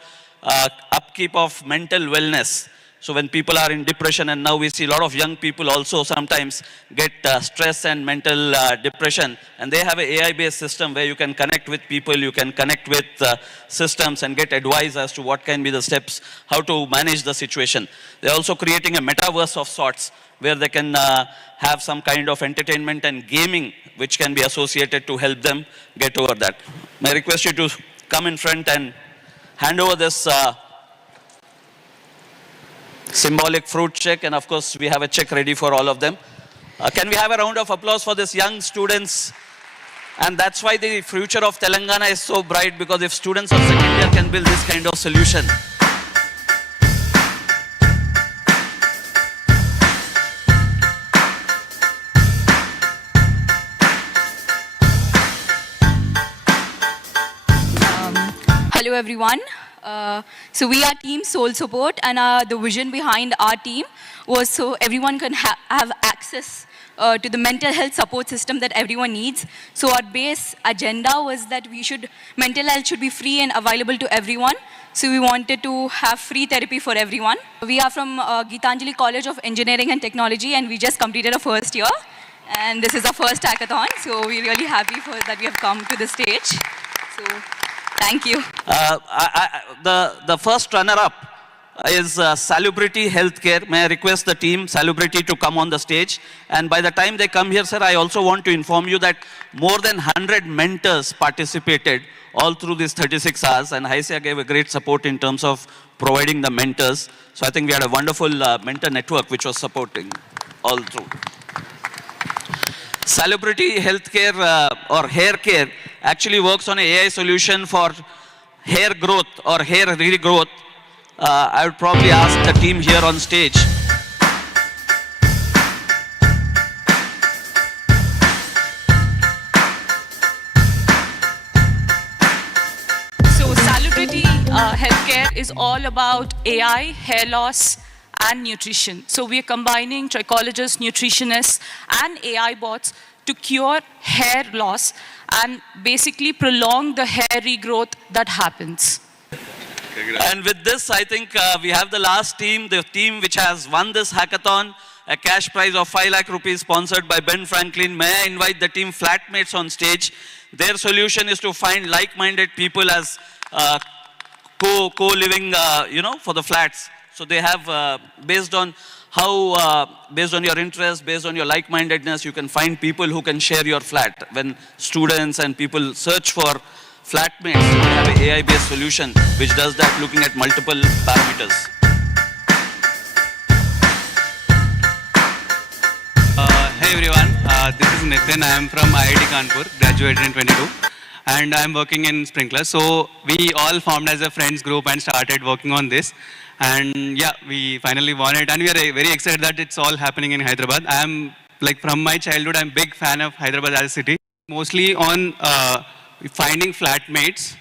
upkeep of mental wellness. So when people are in depression, and now we see a lot of young people also sometimes get stress and mental depression, and they have an AI-based system where you can connect with people, you can connect with systems and get advice as to what can be the steps, how to manage the situation. They're also creating a metaverse of sorts where they can have some kind of entertainment and gaming which can be associated to help them get over that. May I request you to come in front and hand over this symbolic fruit check, and of course we have a check ready for all of them. Can we have a round of applause for these young students? And that's why the future of Telangana is so bright, because if students of second year can build this kind of solution. Hello everyone. So we are Team Soul Support, and the vision behind our team was so everyone can have access to the mental health support system that everyone needs. So our base agenda was that mental health should be free and available to everyone. So we wanted to have free therapy for everyone. We are from Gitanjali College of Engineering and Technology, and we just completed our first year. And this is our first hackathon, so we're really happy that we have come to the stage. So thank you. The first runner-up is Salubrity Healthcare. May I request the team, Salubrity, to come on the stage. And by the time they come here, sir, I also want to inform you that more than 100 mentors participated all through these 36 hours. And Haisya gave a great support in terms of providing the mentors. So I think we had a wonderful mentor network which was supporting all through. Salubrity Healthcare or Hair Care actually works on an AI solution for hair growth or hair regrowth. I would probably ask the team here on stage. So Salubrity Healthcare is all about AI, hair loss, and nutrition. So we are combining trichologists, nutritionists, and AI bots to cure hair loss and basically prolong the hair regrowth that happens. And with this, I think we have the last team, the team which has won this hackathon, a cash prize of 5 lakh rupees sponsored by Ben Franklin. May I invite the team Flatmates on stage? Their solution is to find like-minded people as co-living, for the flats. So they have, based on how, based on your interest, based on your like-mindedness, you can find people who can share your flat. When students and people search for Flatmates, we have an AI-based solution which does that, looking at multiple parameters. Hey everyone, this is Nitin. I am from IIT Kanpur, graduated in 22, and I am working in Sprinkler. So we all formed as a friends group and started working on this. And yeah, we finally won it, and we are very excited that it's all happening in Hyderabad. I am, like, from my childhood, I'm a big fan of Hyderabad as a city. Mostly on finding flatmates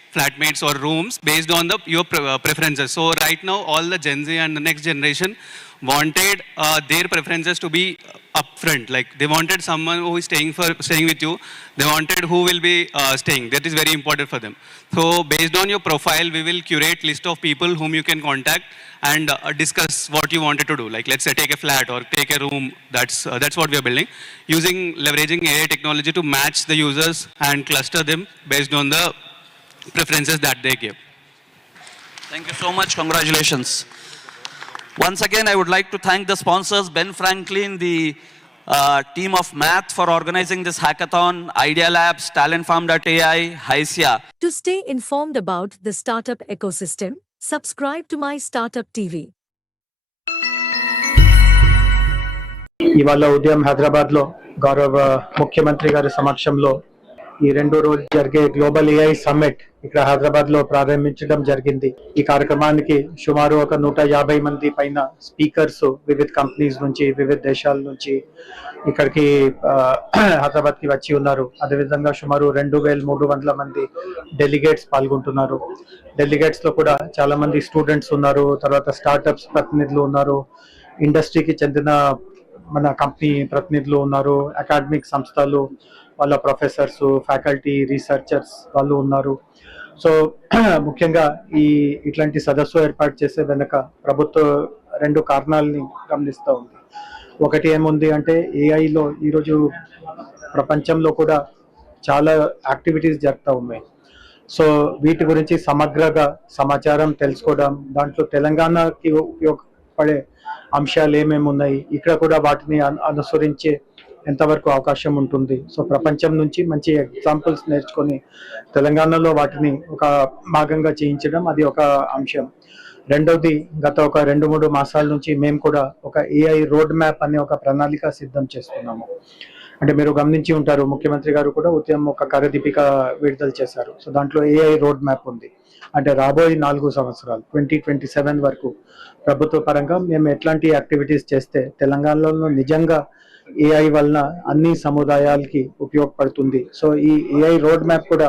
or rooms based on your preferences. So right now, all the Gen Z and the next generation wanted their preferences to be upfront. Like, they wanted someone who is staying with you. They wanted who will be staying. That is very important for them. So based on your profile, we will curate list of people whom you can contact and discuss what you wanted to do. Like, let's say take a flat or take a room. That's what we are building, leveraging AI technology to match the users and cluster them based on the preferences that they give. Thank you so much. Congratulations. Once again, I would like to thank the sponsors, Ben Franklin, the team of Math for organizing this hackathon, Idea Labs, Talentfarm.ai, Haisya. To stay informed about the startup ecosystem, subscribe to MyStartupTV. ఇవాళ ఉదయం హైదరాబాద్లో గౌరవ ముఖ్యమంత్రి గారి సమక్షంలో ఈ 2 రోజు జరిగే గ్లోబల్ ఏఐ సమ్మిట్ ఇక్కడ హైదరాబాద్ లో ప్రారంభించడం జరిగింది. ఈ కార్యక్రమానికి సుమారు ఒక 150 మంది పైన స్పీకర్స్ వివిధ కంపెనీస్ నుంచి, వివిధ దేశాల నుంచి ఇక్కడికి హైదరాబాద్ కి వచ్చి ఉన్నారు. అదేవిధంగా సుమారు 2300 మంది డెలిగేట్స్ పాల్గొంటున్నారు. డెలిగేట్స్ లో కూడా చాలా మంది స్టూడెంట్స్ ఉన్నారు, తర్వాత స్టార్ట్అప్స్ ప్రతినిధులు ఉన్నారు, ఇండస్ట్రీకి చెందిన మన కంపెనీ ప్రతినిధులు ఉన్నారు, అకాడమిక్ సంస్థలు వాళ్ళ ప్రొఫెసర్స్, ఫ్యాకల్టీ, రీసెర్చర్స్ వాళ్ళు ఉన్నారు. సో ముఖ్యంగా ఇట్లాంటి సదస్సు ఏర్పాటు చేసే వెనుక ప్రభుత్వం 2 కారణాలని గమనిస్తూ ఉంది. ఒకటి ఏముంది అంటే ఏఐలో ఈరోజు ప్రపంచంలో కూడా చాలా యాక్టివిటీస్ జరుగుతూ ఉన్నాయి. సో వీటి గురించి సమగ్రంగా సమాచారం తెలుసుకోవడం, దాంట్లో తెలంగాణకి ఉపయోగపడే అంశాలు ఏమేమి ఉన్నాయి, ఇక్కడ కూడా వాటిని అనుసరించే ఎంతవరకు అవకాశం ఉంటుంది. సో ప్రపంచం నుంచి మంచి ఎగ్జాంపుల్స్ నేర్చుకొని తెలంగాణలో వాటిని ఒక భాగంగా చేయించడం అది ఒక అంశం. రెండవది, గత ఒక 2-3 మాసాల నుంచి మేము కూడా ఒక ఏఐ రోడ్ మ్యాప్ అనే ఒక ప్రణాళిక సిద్ధం చేస్తున్నాము. అంటే మీరు గమనించి ఉంటారు, ముఖ్యమంత్రి గారు కూడా ఉదయం ఒక కార్యదీపిక విడుదల చేశారు. సో దాంట్లో ఏఐ రోడ్ మ్యాప్ ఉంది. అంటే రాబోయే 4 సంవత్సరాలు 2027 వరకు ప్రభుత్వ పరంగా మేము ఎట్లాంటి యాక్టివిటీస్ చేస్తే తెలంగాణలో నిజంగా ఏఐ వలన అన్ని సముదాయాలకి ఉపయోగపడుతుంది. సో ఈ ఏఐ రోడ్ మ్యాప్ కూడా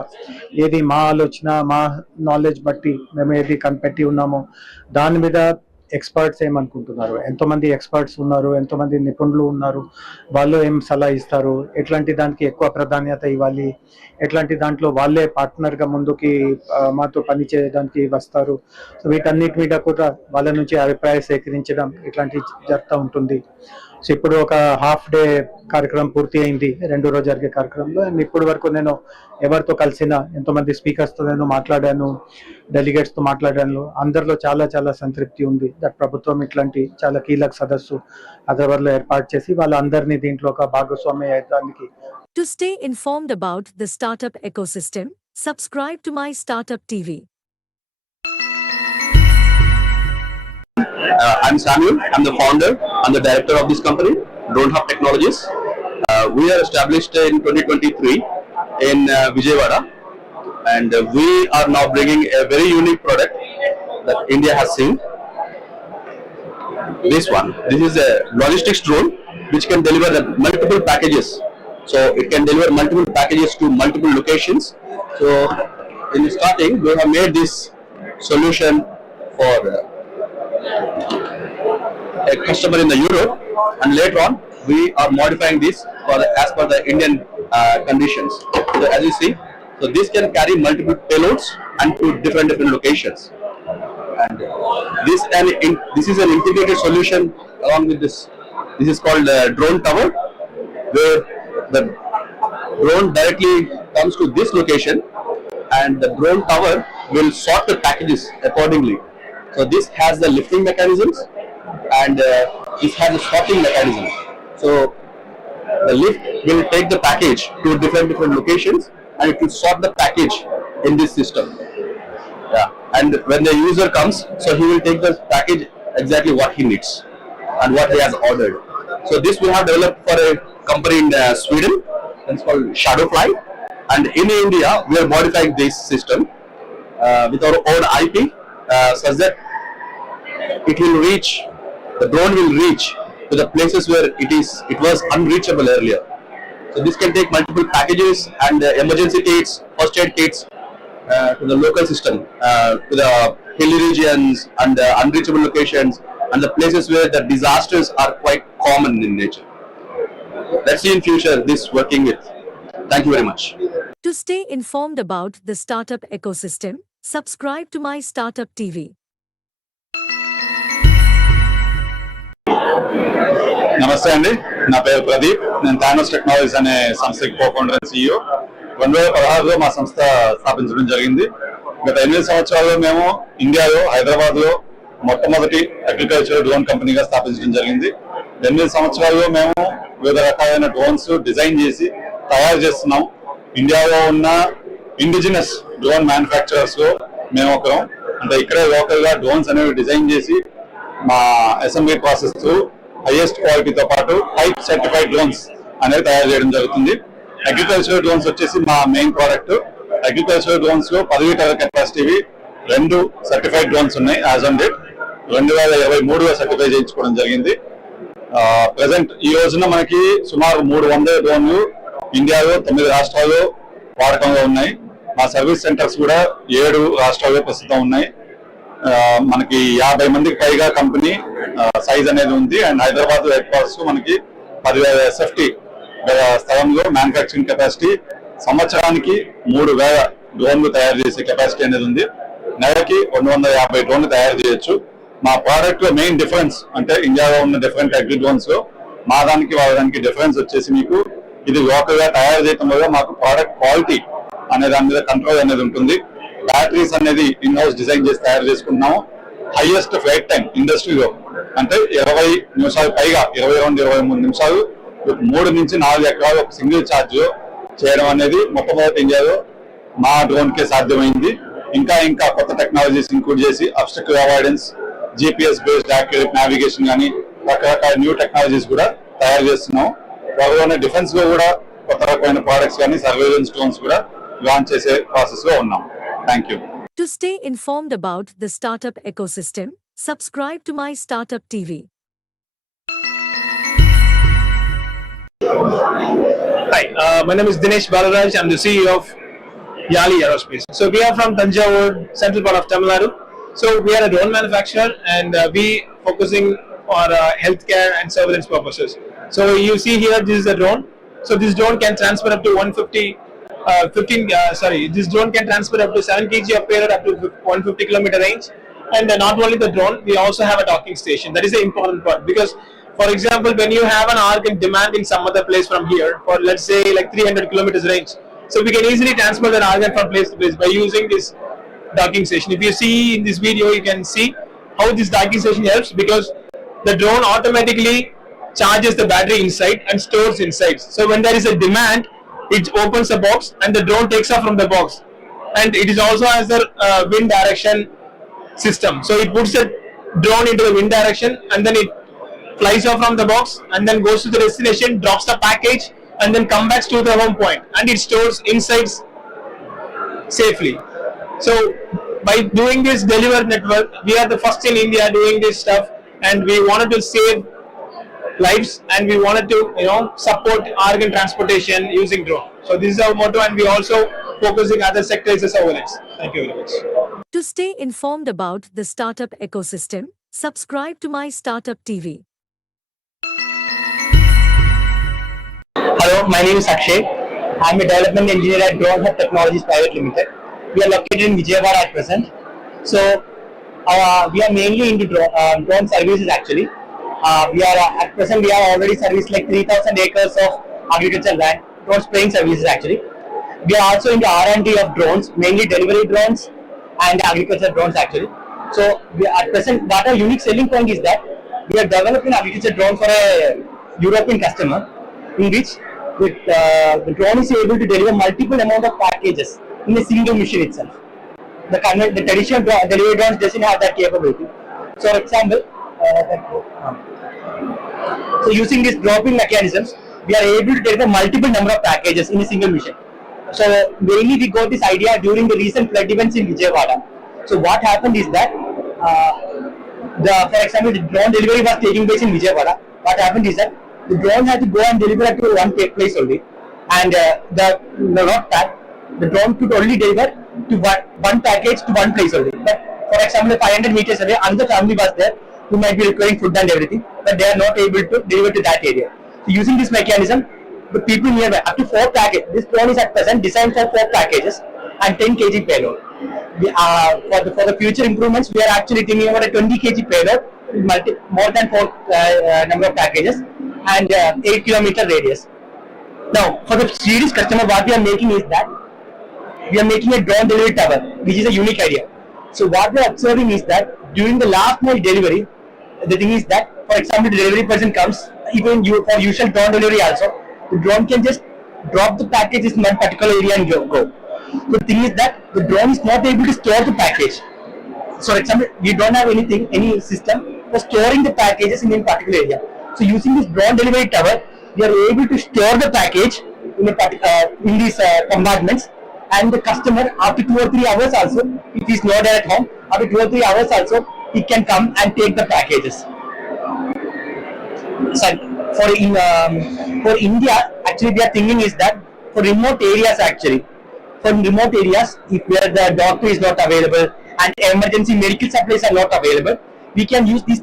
ఏది మా ఆలోచన, మా నాలెడ్జ్ బట్టి మేము ఏది కనిపెట్టి ఉన్నామో దాని మీద ఎక్స్పర్ట్స్ ఏమనుకుంటున్నారు, ఎంతోమంది ఎక్స్పర్ట్స్ ఉన్నారు, ఎంతోమంది నిపుణులు ఉన్నారు, వాళ్ళు ఏం సలహా ఇస్తారు, ఎట్లాంటి దానికి ఎక్కువ ప్రాధాన్యత ఇవ్వాలి, ఎట్లాంటి దాంట్లో వాళ్ళే పార్ట్నర్గా ముందుకి మాతో పని చేయడానికి వస్తారు. సో వీటన్నిటి మీద కూడా వాళ్ళ నుంచి అభిప్రాయం సేకరించడం ఇట్లాంటి జరుగుతూ ఉంటుంది. సో ఇప్పుడు ఒక హాఫ్ డే కార్యక్రమం పూర్తి అయింది 2 రోజు జరిగే కార్యక్రమంలో. అండ్ ఇప్పటి వరకు నేను ఎవరితో కలిసిన ఎంతోమంది స్పీకర్స్తో నేను మాట్లాడాను, డెలిగేట్స్తో మాట్లాడాను. అందరిలో చాలా సంతృప్తి ఉంది. దట్ ప్రభుత్వం ఇట్లాంటి చాలా కీలక సదస్సు హైదరాబాద్లో ఏర్పాటు చేసి వాళ్ళందరినీ దీంట్లో ఒక భాగస్వామ్య అయ్యడానికి. To stay informed about the startup ecosystem, subscribe to MyStartupTV. I'm Samuel. I'm the founder and the director of this company, Drone Hub Technologies. We are established in 2023 in Vijayawada, and we are now bringing a very unique product that India has seen. This is a logistics drone which can deliver multiple packages. So it can deliver multiple packages to multiple locations. So in the starting, we have made this solution for a customer in the Europe, and later on we are modifying this as per the Indian conditions. So as you see, so this can carry multiple payloads and to different locations. And this is an integrated solution along with this. This is called drone tower, where the drone directly comes to this location, and the drone tower will sort the packages accordingly. So this has the lifting mechanisms, and this has a sorting mechanism. So the lift will take the package to different locations, and it will sort the package in this system. Yeah. And when the user comes, so he will take the package exactly what he needs and what he has ordered. So this we have developed for a company in Sweden. It's called Shadowfly. And in India, we are modifying this system with our own IP, such that it will reach, the drone will reach to the places where it was unreachable earlier. So this can take multiple packages and emergency kits, first aid kits to the local system, to the hilly regions and the unreachable locations and the places where the disasters are quite common in nature. Let's see in future this working with. Thank you very much. To stay informed about the startup ecosystem, subscribe to MyStartupTV. నమస్తే అండి, నా పేరు ప్రదీప్. నేను Thanos technologies అనే సంస్థకి co-founder and CEO. 2016లో మా సంస్థ స్థాపించడం జరిగింది. గత 8 సంవత్సరాల్లో మేము ఇండియాలో హైదరాబాద్లో మొట్టమొదటి అగ్రికల్చర్ డ్రోన్ కంపెనీగా స్థాపించడం జరిగింది. 8 సంవత్సరాల్లో మేము వివిధ రకాలైన డ్రోన్స్ డిజైన్ చేసి తయారు చేస్తున్నాం. ఇండియాలో ఉన్న ఇండిజినస్ డ్రోన్ మ్యానుఫ్యాక్చరర్స్ లో మేము ఒకరం. అంటే ఇక్కడే లోకల్ గా డ్రోన్స్ అనేవి డిజైన్ చేసి మా అసెంబ్లీ ప్రాసెస్ హైయెస్ట్ క్వాలిటీతో పాటు టైప్ సర్టిఫైడ్ డ్రోన్స్ అనేవి తయారు చేయడం జరుగుతుంది. అగ్రికల్చర్ డ్రోన్స్ వచ్చేసి మా మెయిన్ ప్రోడక్ట్. అగ్రికల్చర్ డ్రోన్స్ లో 10 లీటర్ల కెపాసిటీవి 2 సర్టిఫైడ్ డ్రోన్స్ ఉన్నాయి. యాజ్ ఆన్ డేట్ 2023 సర్టిఫై చేయించుకోవడం జరిగింది. ప్రెసెంట్ ఈ రోజున మనకి సుమారు 300 డ్రోన్లు ఇండియాలో 9 రాష్ట్రాల్లో వాడకంలో ఉన్నాయి. మా సర్వీస్ సెంటర్స్ కూడా 7 రాష్ట్రాల్లో ప్రస్తుతం ఉన్నాయి. మనకి 50 మందికి పైగా కంపెనీ సైజ్ అనేది ఉంది. అండ్ హైదరాబాద్ హెడ్ క్వార్టర్స్ మనకి 10,000 SFT స్థలంలో మ్యానుఫ్యాక్చరింగ్ కెపాసిటీ, సంవత్సరానికి 3,000 డ్రోన్లు తయారు చేసే కెపాసిటీ అనేది ఉంది. నెలకి 250 డ్రోన్లు తయారు చేయొచ్చు. మా ప్రోడక్ట్ లో మెయిన్ డిఫరెన్స్ అంటే ఇండియాలో ఉన్న డిఫరెంట్ అగ్రి డ్రోన్స్ లో మా దానికి వాళ్ళదానికి డిఫరెన్స్ వచ్చేసి మీకు ఇది లోకల్ గా తయారు చేయడం వల్ల మాకు ప్రోడక్ట్ క్వాలిటీ అనే దాని మీద కంట్రోల్ అనేది ఉంటుంది. బ్యాటరీస్ అనేది ఇన్ హౌస్ డిజైన్ చేసి తయారు చేసుకుంటున్నాము. హైయెస్ట్ ఫ్లైట్ టైం ఇండస్ట్రీలో అంటే 20 నిమిషాలు పైగా 22-23 నిమిషాలు 3 నుంచి 4 ఎకరాలు ఒక సింగిల్ ఛార్జ్ చేయడం అనేది మొట్టమొదటి ఇండియాలో మా డ్రోన్ కే సాధ్యమైంది. ఇంకా కొత్త టెక్నాలజీస్ ఇంక్లూడ్ చేసి obstructive avoidance, GPS based accurate navigation కానీ రకరకాల న్యూ టెక్నాలజీస్ కూడా తయారు చేస్తున్నాం. త్వరలోనే డిఫెన్స్ లో కూడా కొత్త రకమైన ప్రోడక్ట్స్ కానీ సర్వేలెన్స్ డ్రోన్స్ కూడా లాంచ్ చేసే ప్రాసెస్ లో ఉన్నాం. Thank you. To stay informed about the startup ecosystem, subscribe to MyStartupTV. Hi, my name is Dinesh Balaraj. I'm the CEO of Yali Aerospace. So we are from Tanjavur, central part of Tamil Nadu. So we are a drone manufacturer, and we focusing on healthcare and surveillance purposes. So you see here, this is a drone. So this drone can transfer up to 150, this drone can transfer up to 7 kg of payload up to 150 kilometer range. And not only the drone, we also have a docking station. That is the important part, because for example, when you have an organ demand in some other place from here, for let's say like 300 kilometers range, so we can easily transfer that organ from place to place by using this docking station. If you see in this video, you can see how this docking station helps, because the drone automatically charges the battery inside and stores inside. So when there is a demand, it opens the box and the drone takes off from the box. And it is also has the wind direction system. So it puts the drone into the wind direction and then it flies off from the box and then goes to the destination, drops the package and then comes back to the home point, and it stores inside safely. So by doing this deliver network, we are the first in India doing this stuff, and we wanted to save lives and we wanted to support organ transportation using drone. So this is our motto, and we also focusing other sectors as surveillance. Thank you very much. To stay informed about the startup ecosystem, subscribe to MyStartupTV. Hello, my name is Akshay. I am a development engineer at Drone Hub Technologies Private Limited. We are located in Vijayawada at present. So we are mainly into drone services actually. At present we are already serviced like 3,000 acres of agricultural land, drone spraying services actually. We are also into R&D of drones, mainly delivery drones and agriculture drones actually. So at present, what our unique selling point is that we are developing agriculture drone for a European customer, in which the drone is able to deliver multiple amount of packages in a single mission itself. The traditional delivery drones doesn't have that capability. So for example, so using these dropping mechanisms, we are able to deliver multiple number of packages in a single mission. So mainly we got this idea during the recent flood events in Vijayawada. So what happened is that, for example, the drone delivery was taking place in Vijayawada. What happened is that the drone had to go and deliver to one place only, and the drone could only deliver to one package to one place only. But for example, 500 meters away, another family was there who might be requiring food and everything, but they are not able to deliver to that area. So using this mechanism, the people nearby, up to 4 packages. This drone is at present designed for 4 packages and 10 kg payload. For the future improvements, we are actually thinking about a 20 kg payload, more than 4 number of packages, and 8 kilometer radius. Now, for the series customer, what we are making is that we are making a drone delivery tower, which is a unique idea. So what we are observing is that during the last mile delivery, the thing is that, for example, the delivery person comes, even for usual drone delivery also, the drone can just drop the packages in one particular area and go. So the thing is that the drone is not able to store the package. So for example, we don't have any system for storing the packages in a particular area. So using this drone delivery tower, we are able to store the package in these compartments, and the customer after 2 or 3 hours also, if he's not at home, after 2 or 3 hours also, he can come and take the packages. So for India, actually we are thinking is that for remote areas actually, if where the doctor is not available and emergency medical supplies are not available, we can use these